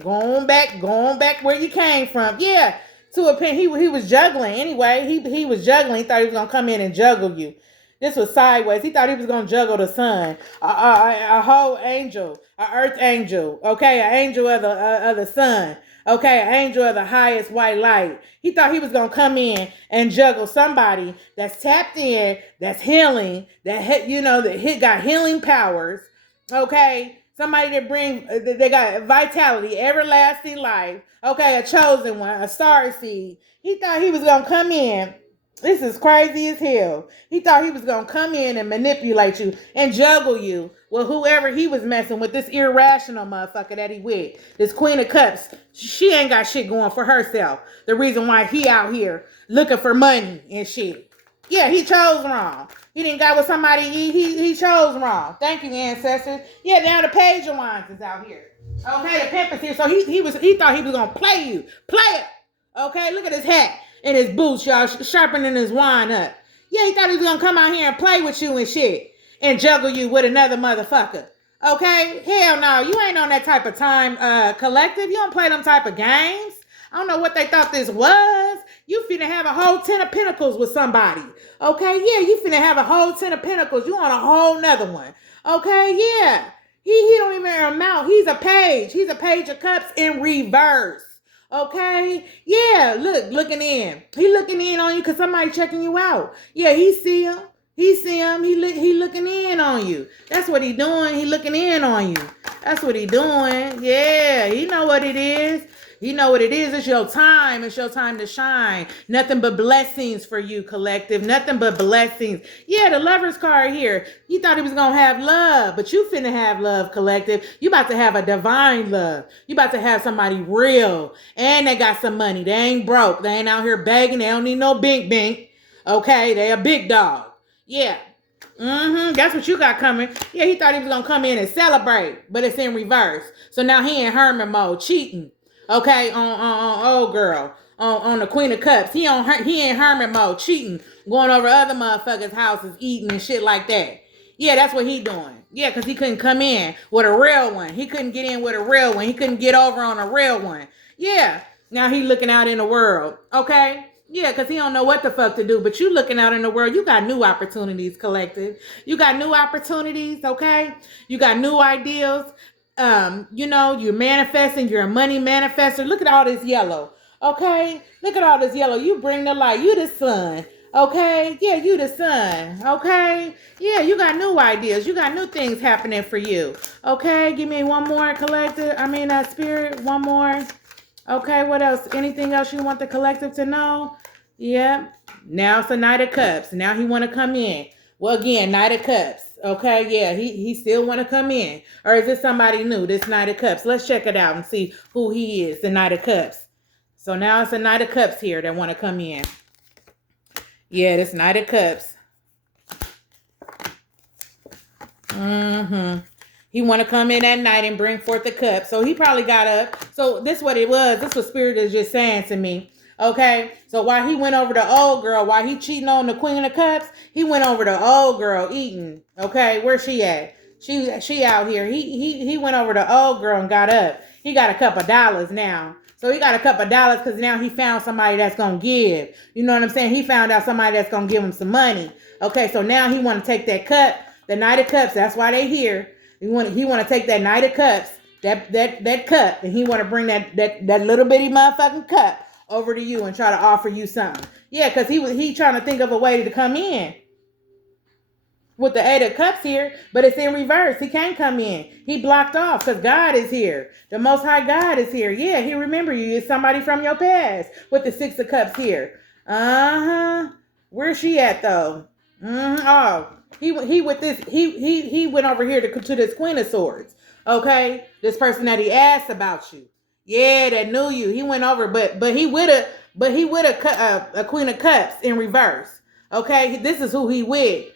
Go on back where you came from. Yeah. To a pin, he was juggling anyway. He was juggling. He thought he was gonna come in and juggle you. This was sideways. He thought he was gonna juggle the sun, a whole angel, an earth angel. Okay, an angel of the sun. Okay, an angel of the highest white light. He thought he was gonna come in and juggle somebody that's tapped in, that's healing, that got healing powers. Okay. Somebody that they got vitality, everlasting life. Okay, a chosen one, a star seed. He thought he was going to come in. This is crazy as hell. He thought he was going to come in and manipulate you and juggle you with whoever he was messing with, this irrational motherfucker that he with. This Queen of Cups. She ain't got shit going for herself. The reason why he out here looking for money and shit. Yeah, he chose wrong. He didn't got with somebody. He chose wrong. Thank you, ancestors. Yeah, now the Page of Wands is out here. Okay, the pimp is here. So he thought he was gonna play you. Play it. Okay, look at his hat and his boots, y'all, sharpening his wine up. Yeah, he thought he was gonna come out here and play with you and shit and juggle you with another motherfucker. Okay, hell no, you ain't on that type of time, collective. You don't play them type of games. I don't know what they thought this was. You finna have a whole 10 of Pentacles with somebody. Okay, yeah, you finna have a whole 10 of Pentacles. You on a whole nother one. Okay, yeah. He don't even amount. He's a page. He's a Page of Cups in reverse. Okay, yeah, looking in. He looking in on you because somebody checking you out. Yeah, he see him. He looking in on you. That's what he doing. He looking in on you. That's what he doing. Yeah, he know what it is. You know what it is. It's your time. It's your time to shine. Nothing but blessings for you, collective. Nothing but blessings. Yeah, the Lover's card here. You thought he was going to have love, but you finna have love, collective. You about to have a divine love. You about to have somebody real. And they got some money. They ain't broke. They ain't out here begging. They don't need no bink. Okay, they a big dog. Yeah. That's what you got coming. Yeah, he thought he was going to come in and celebrate, but it's in reverse. So now he in hermit mode, cheating. Okay, on old girl, on the Queen of Cups. He in hermit mode, cheating, going over other motherfuckers' houses, eating and shit like that. Yeah, that's what he doing. Yeah, because he couldn't come in with a real one. He couldn't get in with a real one. He couldn't get over on a real one. Yeah, now he looking out in the world. Okay, Yeah, because he don't know what the fuck to do. But you looking out in the world, you got new opportunities, collective. You got new opportunities, okay? You got new ideas. You're manifesting, you're a money manifester. Look at all this yellow. Okay? Look at all this yellow. You bring the light. You the sun. Okay? Yeah, you the sun. Okay? Yeah, you got new ideas. You got new things happening for you. Okay? Give me one more, collective. Spirit. One more. Okay, what else? Anything else you want the collective to know? Yep. Now it's a Knight of Cups. Now he want to come in. Well, again, Knight of Cups. Okay, yeah, he still want to come in. Or is this somebody new, this Knight of Cups? Let's check it out and see who he is, the Knight of Cups. So now it's a Knight of Cups here that want to come in. Yeah, this Knight of Cups. He want to come in at night and bring forth the cup. So he probably got up. So this what it was. This what Spirit is just saying to me. Okay. So while he went over the old girl, while he cheating on the Queen of Cups, he went over the old girl eating. Okay. Where's she at? She out here. He went over the old girl and got up. He got a couple dollars now. So he got a couple dollars because now he found somebody that's going to give. You know what I'm saying? He found out somebody that's going to give him some money. Okay. So now he want to take that cup, the Knight of Cups. That's why they here. He want to take that Knight of Cups, that cup, and he want to bring that little bitty motherfucking cup over to you and try to offer you something. Yeah, because he trying to think of a way to come in with the Eight of Cups here, but it's in reverse. He can't come in. He blocked off because God is here. The Most High God is here. Yeah, he remember you. It's somebody from your past with the Six of Cups here. Where's she at though? Oh. He with this he went over here to this Queen of Swords. Okay, this person that he asked about you. Yeah, that knew you. He went over, but he with a Queen of Cups in reverse. Okay, this is who he with.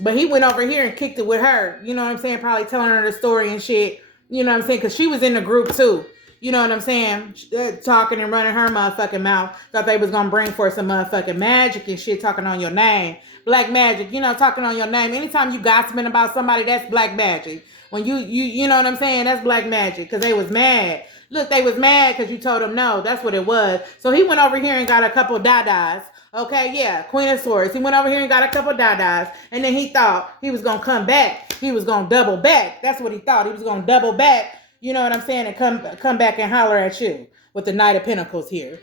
But he went over here and kicked it with her. You know what I'm saying? Probably telling her the story and shit. You know what I'm saying? Because she was in the group too. You know what I'm saying? Talking and running her motherfucking mouth. Thought they was going to bring forth some motherfucking magic and shit, talking on your name. Black magic, talking on your name. Anytime you gossiping about somebody, that's black magic. When you know what I'm saying? That's black magic because they was mad. Look, they was mad because you told them no. That's what it was. So he went over here and got a couple dadas. Okay, yeah, Queen of Swords. He went over here and got a couple dadas. And then he thought he was going to come back. He was going to double back. That's what he thought. He was going to double back. You know what I'm saying? And come back and holler at you with the Knight of Pentacles here.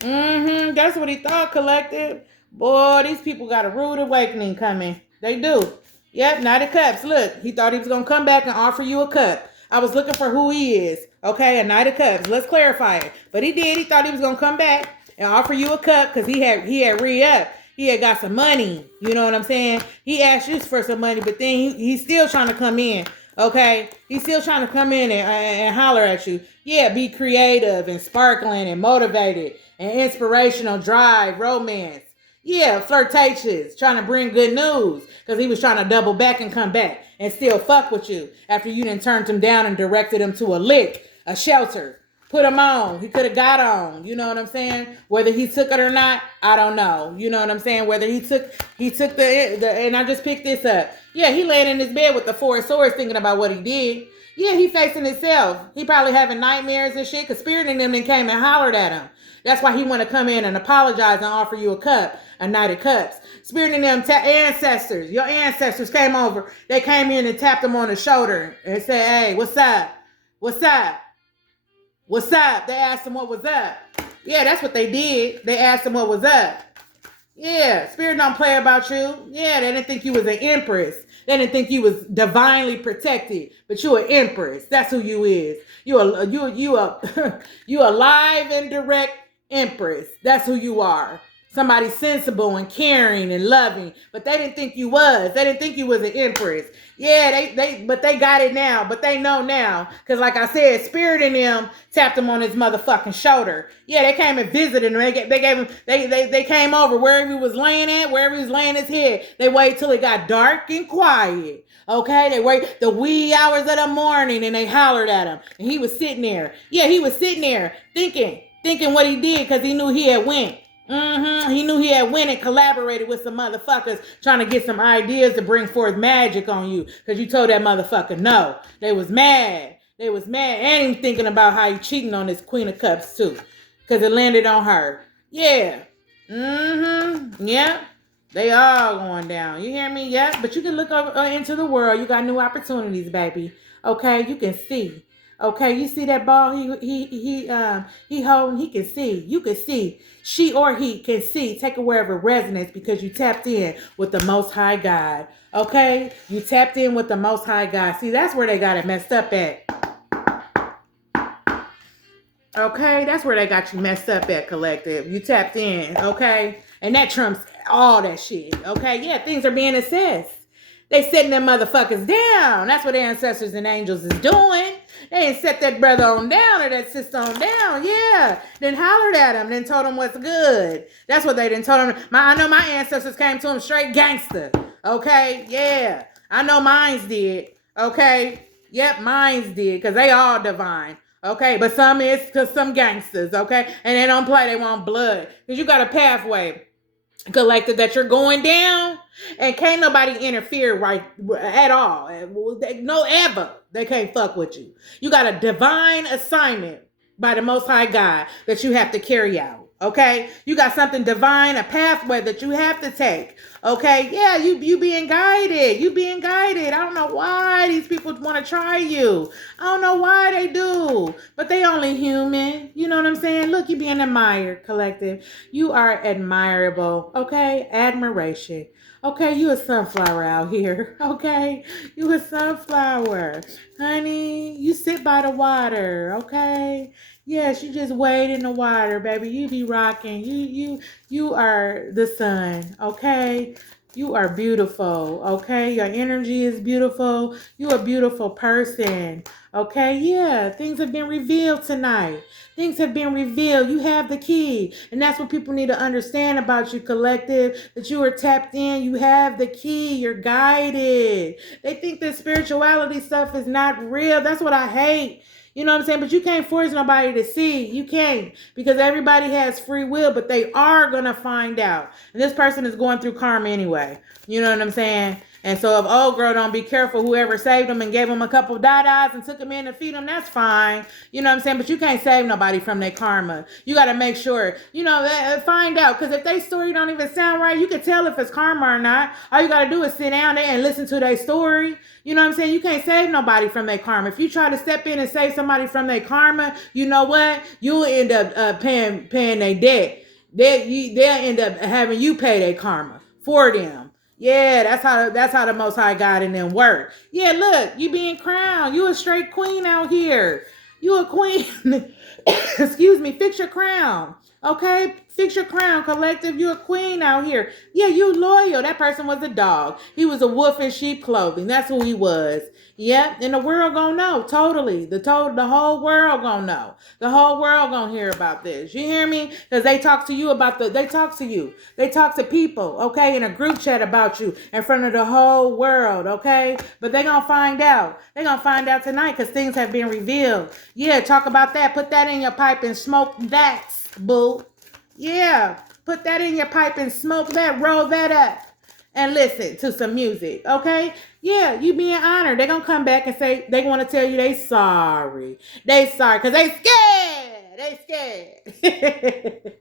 That's what he thought, collective. Boy, these people got a rude awakening coming. They do. Yep, Knight of Cups. Look, he thought he was going to come back and offer you a cup. I was looking for who he is. Okay, a Knight of Cups. Let's clarify it. But he did. He thought he was going to come back and offer you a cup because he had re-up. He had got some money. You know what I'm saying? He asked you for some money, but then he's still trying to come in. Okay, he's still trying to come in and holler at you. Yeah, be creative and sparkling and motivated and inspirational, drive, romance. Yeah, flirtatious, trying to bring good news because he was trying to double back and come back and still fuck with you after you done turned him down and directed him to a lick, a shelter. Put him on. He could have got on. You know what I'm saying? Whether he took it or not, I don't know. You know what I'm saying? Whether he took the and I just picked this up. Yeah, he laying in his bed with the Four of Swords thinking about what he did. Yeah, he facing himself. He probably having nightmares and shit because Spirit and them then came and hollered at him. That's why he want to come in and apologize and offer you a cup, a Knight of Cups. Spirit and them ancestors, your ancestors came over. They came in and tapped him on the shoulder and said, hey, what's up? What's up? What's up? They asked him what was up. Yeah, that's what they did. They asked him what was up. Yeah, Spirit don't play about you. Yeah, they didn't think you was an empress. They didn't think you was divinely protected, but you an empress. That's who you is. You a live and direct empress. That's who you are. Somebody sensible and caring and loving, but they didn't think you was. They didn't think you was an empress. Yeah, but they got it now. But they know now, cause like I said, Spirit in them tapped him on his motherfucking shoulder. Yeah, they came and visited him. They came over wherever he was laying at, wherever he was laying his head. They waited till it got dark and quiet. Okay, they wait the wee hours of the morning and they hollered at him, and he was sitting there. Yeah, he was sitting there thinking what he did, cause he knew he had went. He knew he had went and collaborated with some motherfuckers trying to get some ideas to bring forth magic on you because you told that motherfucker no. They was mad. They was mad. And he thinking about how you cheating on this Queen of Cups too because it landed on her. Yeah. Mm-hmm. Yep. They all going down. You hear me? Yep. But you can look over into the world. You got new opportunities, baby. Okay, you can see. Okay, you see that ball he holding, he can see. You can see. She or he can see. Take away of a resonance because you tapped in with the most high God. Okay? You tapped in with the most high God. See, that's where they got it messed up at. Okay, that's where they got you messed up at, collective. You tapped in, okay? And that trumps all that shit, okay? Yeah, things are being assessed. They setting them motherfuckers down. That's what their ancestors and angels is doing. They ain't set that brother on down or that sister on down. Yeah. Then hollered at him. Then told him what's good. That's what they done told him. I know my ancestors came to him straight gangster. Okay? Yeah. I know mines did. Okay? Yep, mines did. Because they all divine. Okay? But some is because some gangsters. Okay? And they don't play. They want blood. Because you got a pathway, collective, that you're going down, and can't nobody interfere right at all. No, ever. They can't fuck with you. You got a divine assignment by the Most High God that you have to carry out. Okay, you got something divine, a pathway that you have to take. Okay, yeah, you being guided. You being guided. I don't know why these people want to try you. I don't know why they do, but they only human. You know what I'm saying? Look, you being admired, collective. You are admirable. Okay, admiration. Okay, you a sunflower out here. Okay, you a sunflower, honey. You sit by the water. Okay. Yes, you just wade in the water, baby. You be rocking. You are the sun, okay? You are beautiful, okay? Your energy is beautiful. You a beautiful person, okay? Yeah, things have been revealed tonight. Things have been revealed. You have the key. And that's what people need to understand about you, collective, that you are tapped in. You have the key. You're guided. They think that spirituality stuff is not real. That's what I hate. You know what I'm saying? But you can't force nobody to see. You can't, because everybody has free will, but they are going to find out. And this person is going through karma anyway. You know what I'm saying? And so if old girl don't be careful, whoever saved them and gave them a couple dadas and took them in to feed them, that's fine. You know what I'm saying? But you can't save nobody from their karma. You got to make sure, find out. Because if their story don't even sound right, you can tell if it's karma or not. All you got to do is sit down there and listen to their story. You know what I'm saying? You can't save nobody from their karma. If you try to step in and save somebody from their karma, you know what? You'll end up paying their debt. They'll end up having you pay their karma for them. Yeah, that's how the Most High God and them work. Yeah, look, you being crowned. You a straight queen out here. You a queen. Excuse me. Fix your crown. Okay, fix your crown, collective. You a queen out here. Yeah, you loyal. That person was a dog. He was a wolf in sheep clothing. That's who he was. Yep, and the world gonna know. Totally. The whole world gonna know. The whole world gonna hear about this. You hear me? Because they talk to you about they talk to you. They talk to people, okay, in a group chat about you in front of the whole world, okay? But they gonna find out. They gonna find out tonight because things have been revealed. Yeah, talk about that. Put that in your pipe and smoke that, boo. Yeah, put that in your pipe and smoke that, roll that up. And listen to some music, okay? Yeah, you being honored. They're going to come back and say, they want to tell you they sorry. They sorry because they scared. They scared.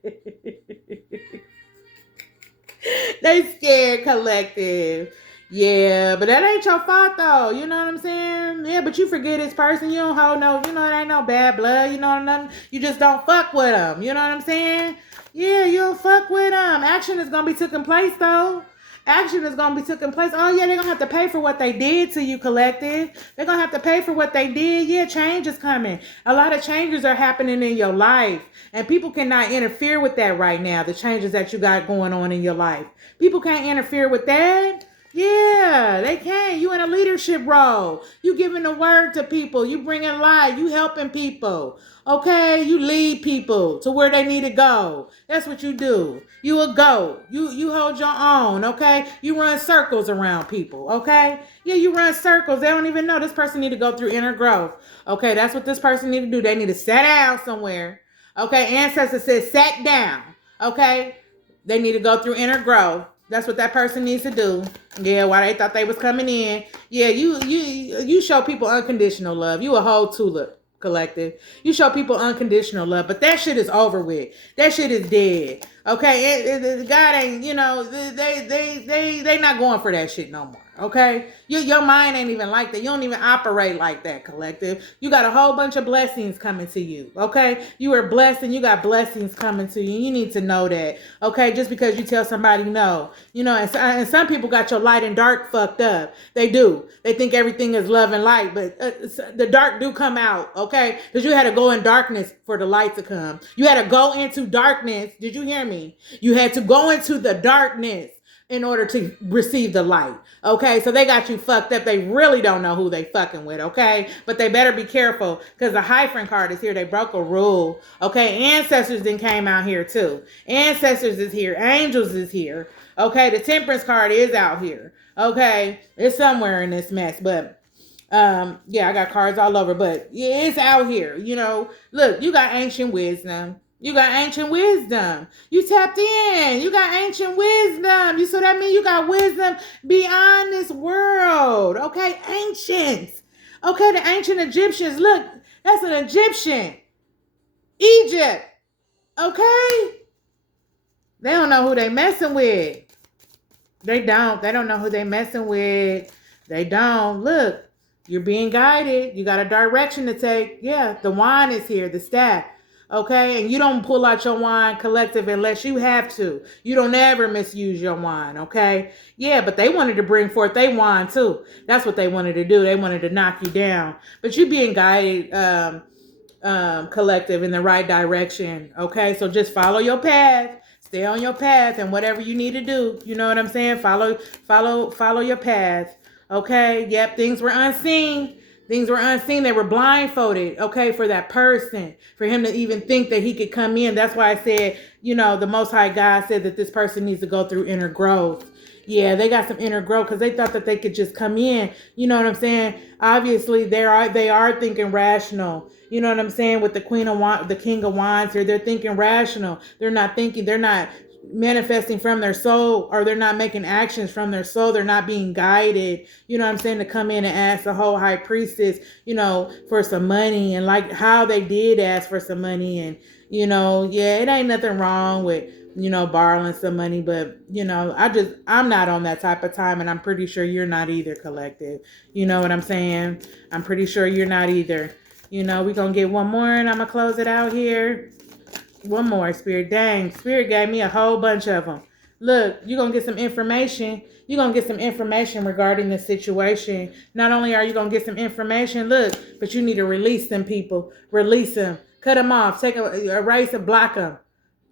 They scared, collective. Yeah, but that ain't your fault though. You know what I'm saying? Yeah, but you forget this person. You don't hold no, it ain't no bad blood. You know nothing. You just don't fuck with them. You know what I'm saying? Yeah, you don't fuck with them. Action is going to be taking place though. Action is going to be taking place. Oh, yeah, they're going to have to pay for what they did to you, collective. They're going to have to pay for what they did. Yeah, change is coming. A lot of changes are happening in your life. And people cannot interfere with that right now, the changes that you got going on in your life. People can't interfere with that. Yeah, they can. You in a leadership role. You giving the word to people. You bringing light. You helping people. Okay, you lead people to where they need to go. That's what you do. You a goat. You hold your own, okay? You run circles around people, okay? Yeah, you run circles. They don't even know this person need to go through inner growth. Okay, that's what this person need to do. They need to sit down somewhere. Okay, ancestor says sat down. Okay, they need to go through inner growth. That's what that person needs to do. Yeah, why they thought they was coming in. Yeah, you show people unconditional love. You a whole tulip, collective. You show people unconditional love, but that shit is over with. That shit is dead. Okay, God ain't, they not going for that shit no more. Okay, your mind ain't even like that. You don't even operate like that, collective. You got a whole bunch of blessings coming to you. Okay, you are blessed and you got blessings coming to you. You need to know that. Okay, just because you tell somebody no, and some people got your light and dark fucked up. They do. They think everything is love and light, but the dark do come out. Okay, because you had to go in darkness for the light to come. You had to go into darkness. Did you hear me? You had to go into the darkness in order to receive the light. Okay, so they got you fucked up. They really don't know who they fucking with. Okay, but they better be careful because the hyphen card is here. They broke a rule. Okay, ancestors then came out here too. Ancestors is here. Angels is here. Okay, the temperance card is out here. Okay, it's somewhere in this mess, but yeah, I got cards all over, but yeah, it's out here. Look, you got ancient wisdom. You got ancient wisdom. You tapped in. You got ancient wisdom. So that means you got wisdom beyond this world. Okay, ancients. Okay, the ancient Egyptians. Look, that's an Egyptian. Egypt. Okay? They don't know who they messing with. They don't. They don't know who they messing with. They don't. Look, you're being guided. You got a direction to take. Yeah, the wand is here, the staff. Okay, and you don't pull out your wand, collective, unless you have to. You don't ever misuse your wand, okay? Yeah, but they wanted to bring forth their wand too. That's what they wanted to do. They wanted to knock you down. But you being guided, collective, in the right direction, okay? So just follow your path. Stay on your path, and whatever you need to do, you know what I'm saying? Follow your path, okay? Yep, things were unseen. Things were unseen. They were blindfolded, okay, for that person, for him to even think that he could come in. That's why I said, the Most High God said that this person needs to go through inner growth. Yeah, they got some inner growth because they thought that they could just come in. You know what I'm saying? Obviously, they are thinking rational. You know what I'm saying? With the the King of Wands here, they're thinking rational. They're not manifesting from their soul, or they're not making actions from their soul. They're not being guided, you know what I'm saying, to come in and ask the whole high priestess, for some money, and like how they did ask for some money. And yeah, it ain't nothing wrong with borrowing some money, but I'm not on that type of time, and I'm pretty sure you're not either, collective. You know what I'm saying? I'm pretty sure you're not either. We're gonna get one more and I'm gonna close it out here. One more, Spirit. Dang, Spirit gave me a whole bunch of them. Look, you're going to get some information. You're going to get some information regarding the situation. Not only are you going to get some information, look, but you need to release them people. Release them. Cut them off. Erase and block them.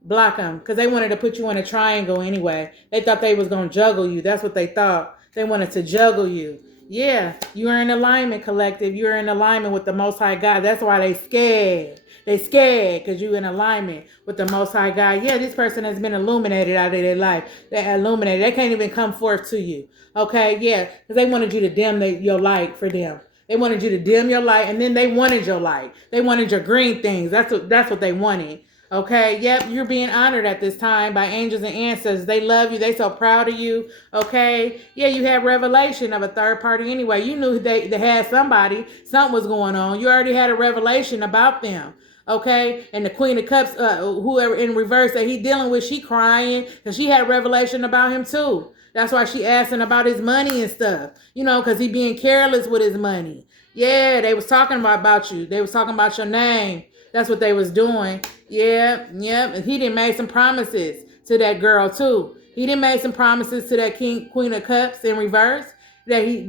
Block them. Because they wanted to put you in a triangle anyway. They thought they was going to juggle you. That's what they thought. They wanted to juggle you. Yeah, you are in alignment, collective. You are in alignment with the Most High God. That's why they scared. They scared because you in alignment with the Most High God. Yeah, this person has been illuminated out of their life. They're illuminated. They can't even come forth to you. Okay, yeah, because they wanted you to dim your light for them. They wanted you to dim your light, and then they wanted your light. They wanted your green things. That's what they wanted. Okay, yep, you're being honored at this time by angels and ancestors. They love you. They so proud of you. Okay, yeah, you had revelation of a third party anyway. You knew they had something was going on. You already had a revelation about them. Okay, and the Queen of Cups, whoever in reverse that he dealing with, she crying because she had revelation about him too. That's why she asking about his money and stuff, because he being careless with his money. Yeah, they was talking about you. They was talking about your name. That's what they was doing. Yeah. And he done made some promises to that girl too. He done made some promises to that Queen of Cups in reverse that he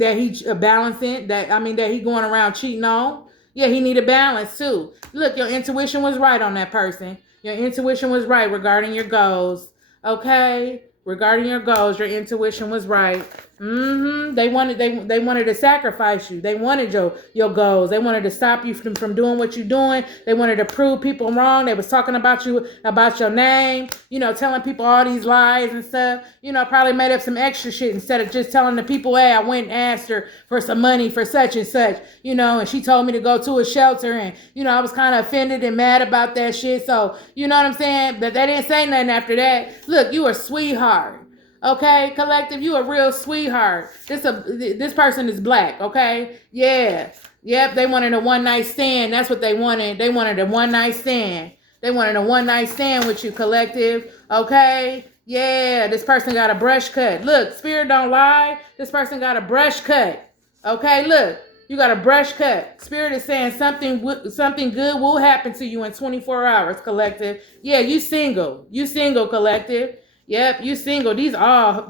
balancing, that he going around cheating on. Yeah, he need a balance too. Look, your intuition was right on that person. Your intuition was right regarding your goals. Okay? Regarding your goals, your intuition was right. They wanted to sacrifice you. They wanted your goals. They wanted to stop you from doing what you're doing. They wanted to prove people wrong. They was talking about you, about your name, telling people all these lies and stuff. Probably made up some extra shit instead of just telling the people, hey, I went and asked her for some money for such and such, and she told me to go to a shelter, and I was kind of offended and mad about that shit. So, you know what I'm saying? But they didn't say nothing after that. Look, you a sweetheart. Okay, collective, you a real sweetheart. This person is black, okay? Yeah. Yep, they wanted a one-night stand. That's what they wanted. They wanted a one-night stand. They wanted a one-night stand with you, collective. Okay? Yeah, this person got a brush cut. Look, spirit don't lie. This person got a brush cut. Okay, look. You got a brush cut. Spirit is saying something good will happen to you in 24 hours, collective. Yeah, you single. You single, collective. Yep, you single. These all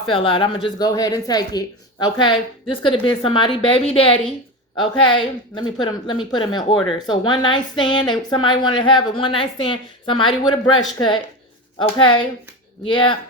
fell out. I'm gonna just go ahead and take it. Okay, this could have been somebody baby daddy. Okay, let me put them in order. So one night stand. Somebody wanted to have a one night stand. Somebody with a brush cut. Okay, yeah,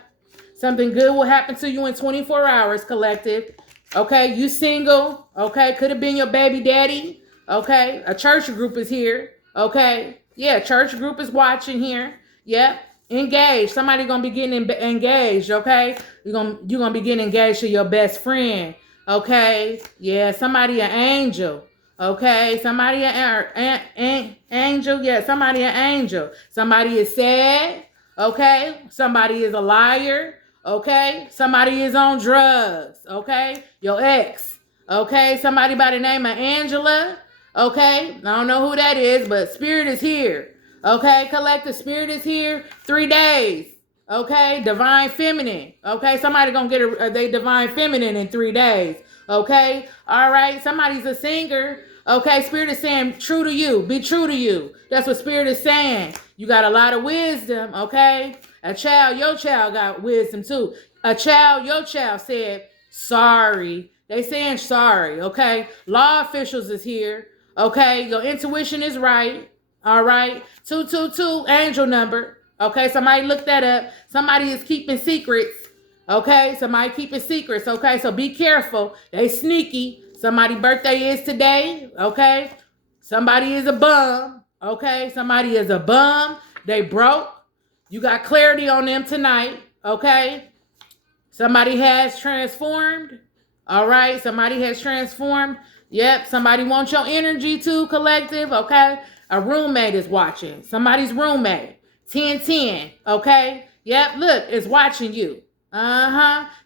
something good will happen to you in 24 hours, collective. Okay, you single. Okay, could have been your baby daddy. Okay, a church group is here. Okay, yeah, church group is watching here. Yep. Engaged. Somebody gonna be getting engaged, okay? You're gonna be getting engaged to your best friend, okay? Yeah, somebody an angel, okay? Somebody an angel, yeah, somebody an angel. Somebody is sad, okay? Somebody is a liar, okay? Somebody is on drugs, okay? Your ex, okay? Somebody by the name of Angela, okay? I don't know who that is, but spirit is here. Okay, collective spirit is here. 3 days. Okay, divine feminine. Okay, somebody gonna get they divine feminine in 3 days. Okay, all right. Somebody's a singer. Okay, spirit is saying true to you. Be true to you. That's what spirit is saying. You got a lot of wisdom. Okay, your child got wisdom too. Your child said sorry. They saying sorry. Okay, law officials is here. Okay, your intuition is right. All right. 222 angel number. Okay. Somebody look that up. Somebody is keeping secrets. Okay. Somebody keeping secrets. Okay. So be careful. They sneaky. Somebody's birthday is today. Okay. Somebody is a bum. Okay. Somebody is a bum. They broke. You got clarity on them tonight. Okay. Somebody has transformed. All right. Somebody has transformed. Yep. Somebody wants your energy too, collective. Okay. A roommate is watching. Somebody's roommate. 1010. Okay? Yep, look, it's watching you.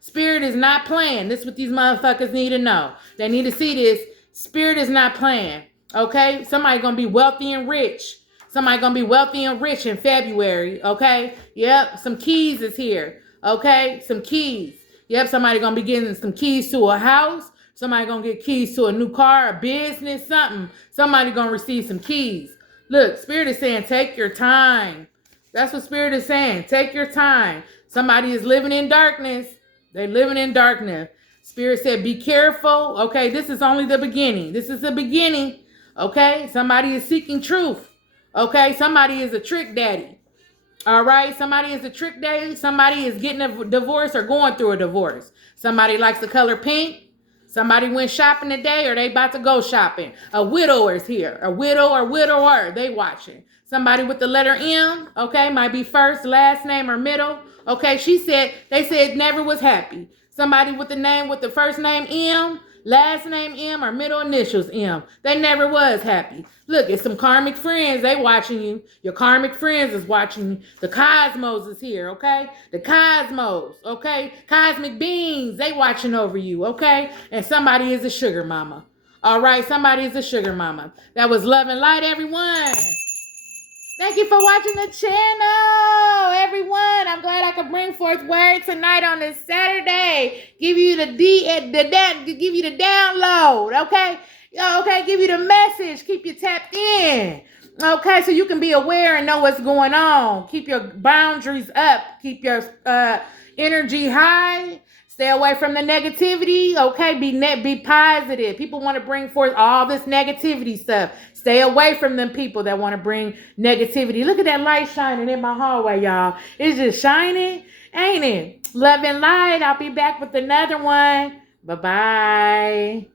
Spirit is not playing. This is what these motherfuckers need to know. They need to see this. Spirit is not playing. Okay? Somebody gonna be wealthy and rich. Somebody gonna be wealthy and rich in February. Okay? Yep, some keys is here. Okay? Some keys. Yep, somebody gonna be getting some keys to a house. Somebody gonna get keys to a new car, a business, something. Somebody gonna receive some keys. Look, spirit is saying, take your time. That's what spirit is saying. Take your time. Somebody is living in darkness. They living in darkness. Spirit said, be careful. Okay, this is only the beginning. This is the beginning. Okay, somebody is seeking truth. Okay, somebody is a trick daddy. All right, somebody is a trick daddy. Somebody is getting a divorce or going through a divorce. Somebody likes the color pink. Somebody went shopping today or they about to go shopping. A widower is here. A widow or widower, they watching. Somebody with the letter M, okay, might be first, last name, or middle. Okay, they said never was happy. Somebody with the name with the first name M, last name M, or middle initials M. They never was happy. Look, it's some karmic friends. They watching you. Your karmic friends is watching you. The cosmos is here, okay? The cosmos, okay? Cosmic beings, they watching over you, okay? And somebody is a sugar mama. All right, somebody is a sugar mama. That was Love and Light, everyone. Thank you for watching the channel, everyone. I'm glad I could bring forth word tonight on this Saturday. Give you the give you the download, okay? Okay, give you the message. Keep you tapped in. Okay, so you can be aware and know what's going on. Keep your boundaries up. Keep your energy high. Stay away from the negativity. Okay, be positive. People want to bring forth all this negativity stuff. Stay away from them people that want to bring negativity. Look at that light shining in my hallway, y'all. It's just shining, ain't it? Love and light. I'll be back with another one. Bye-bye.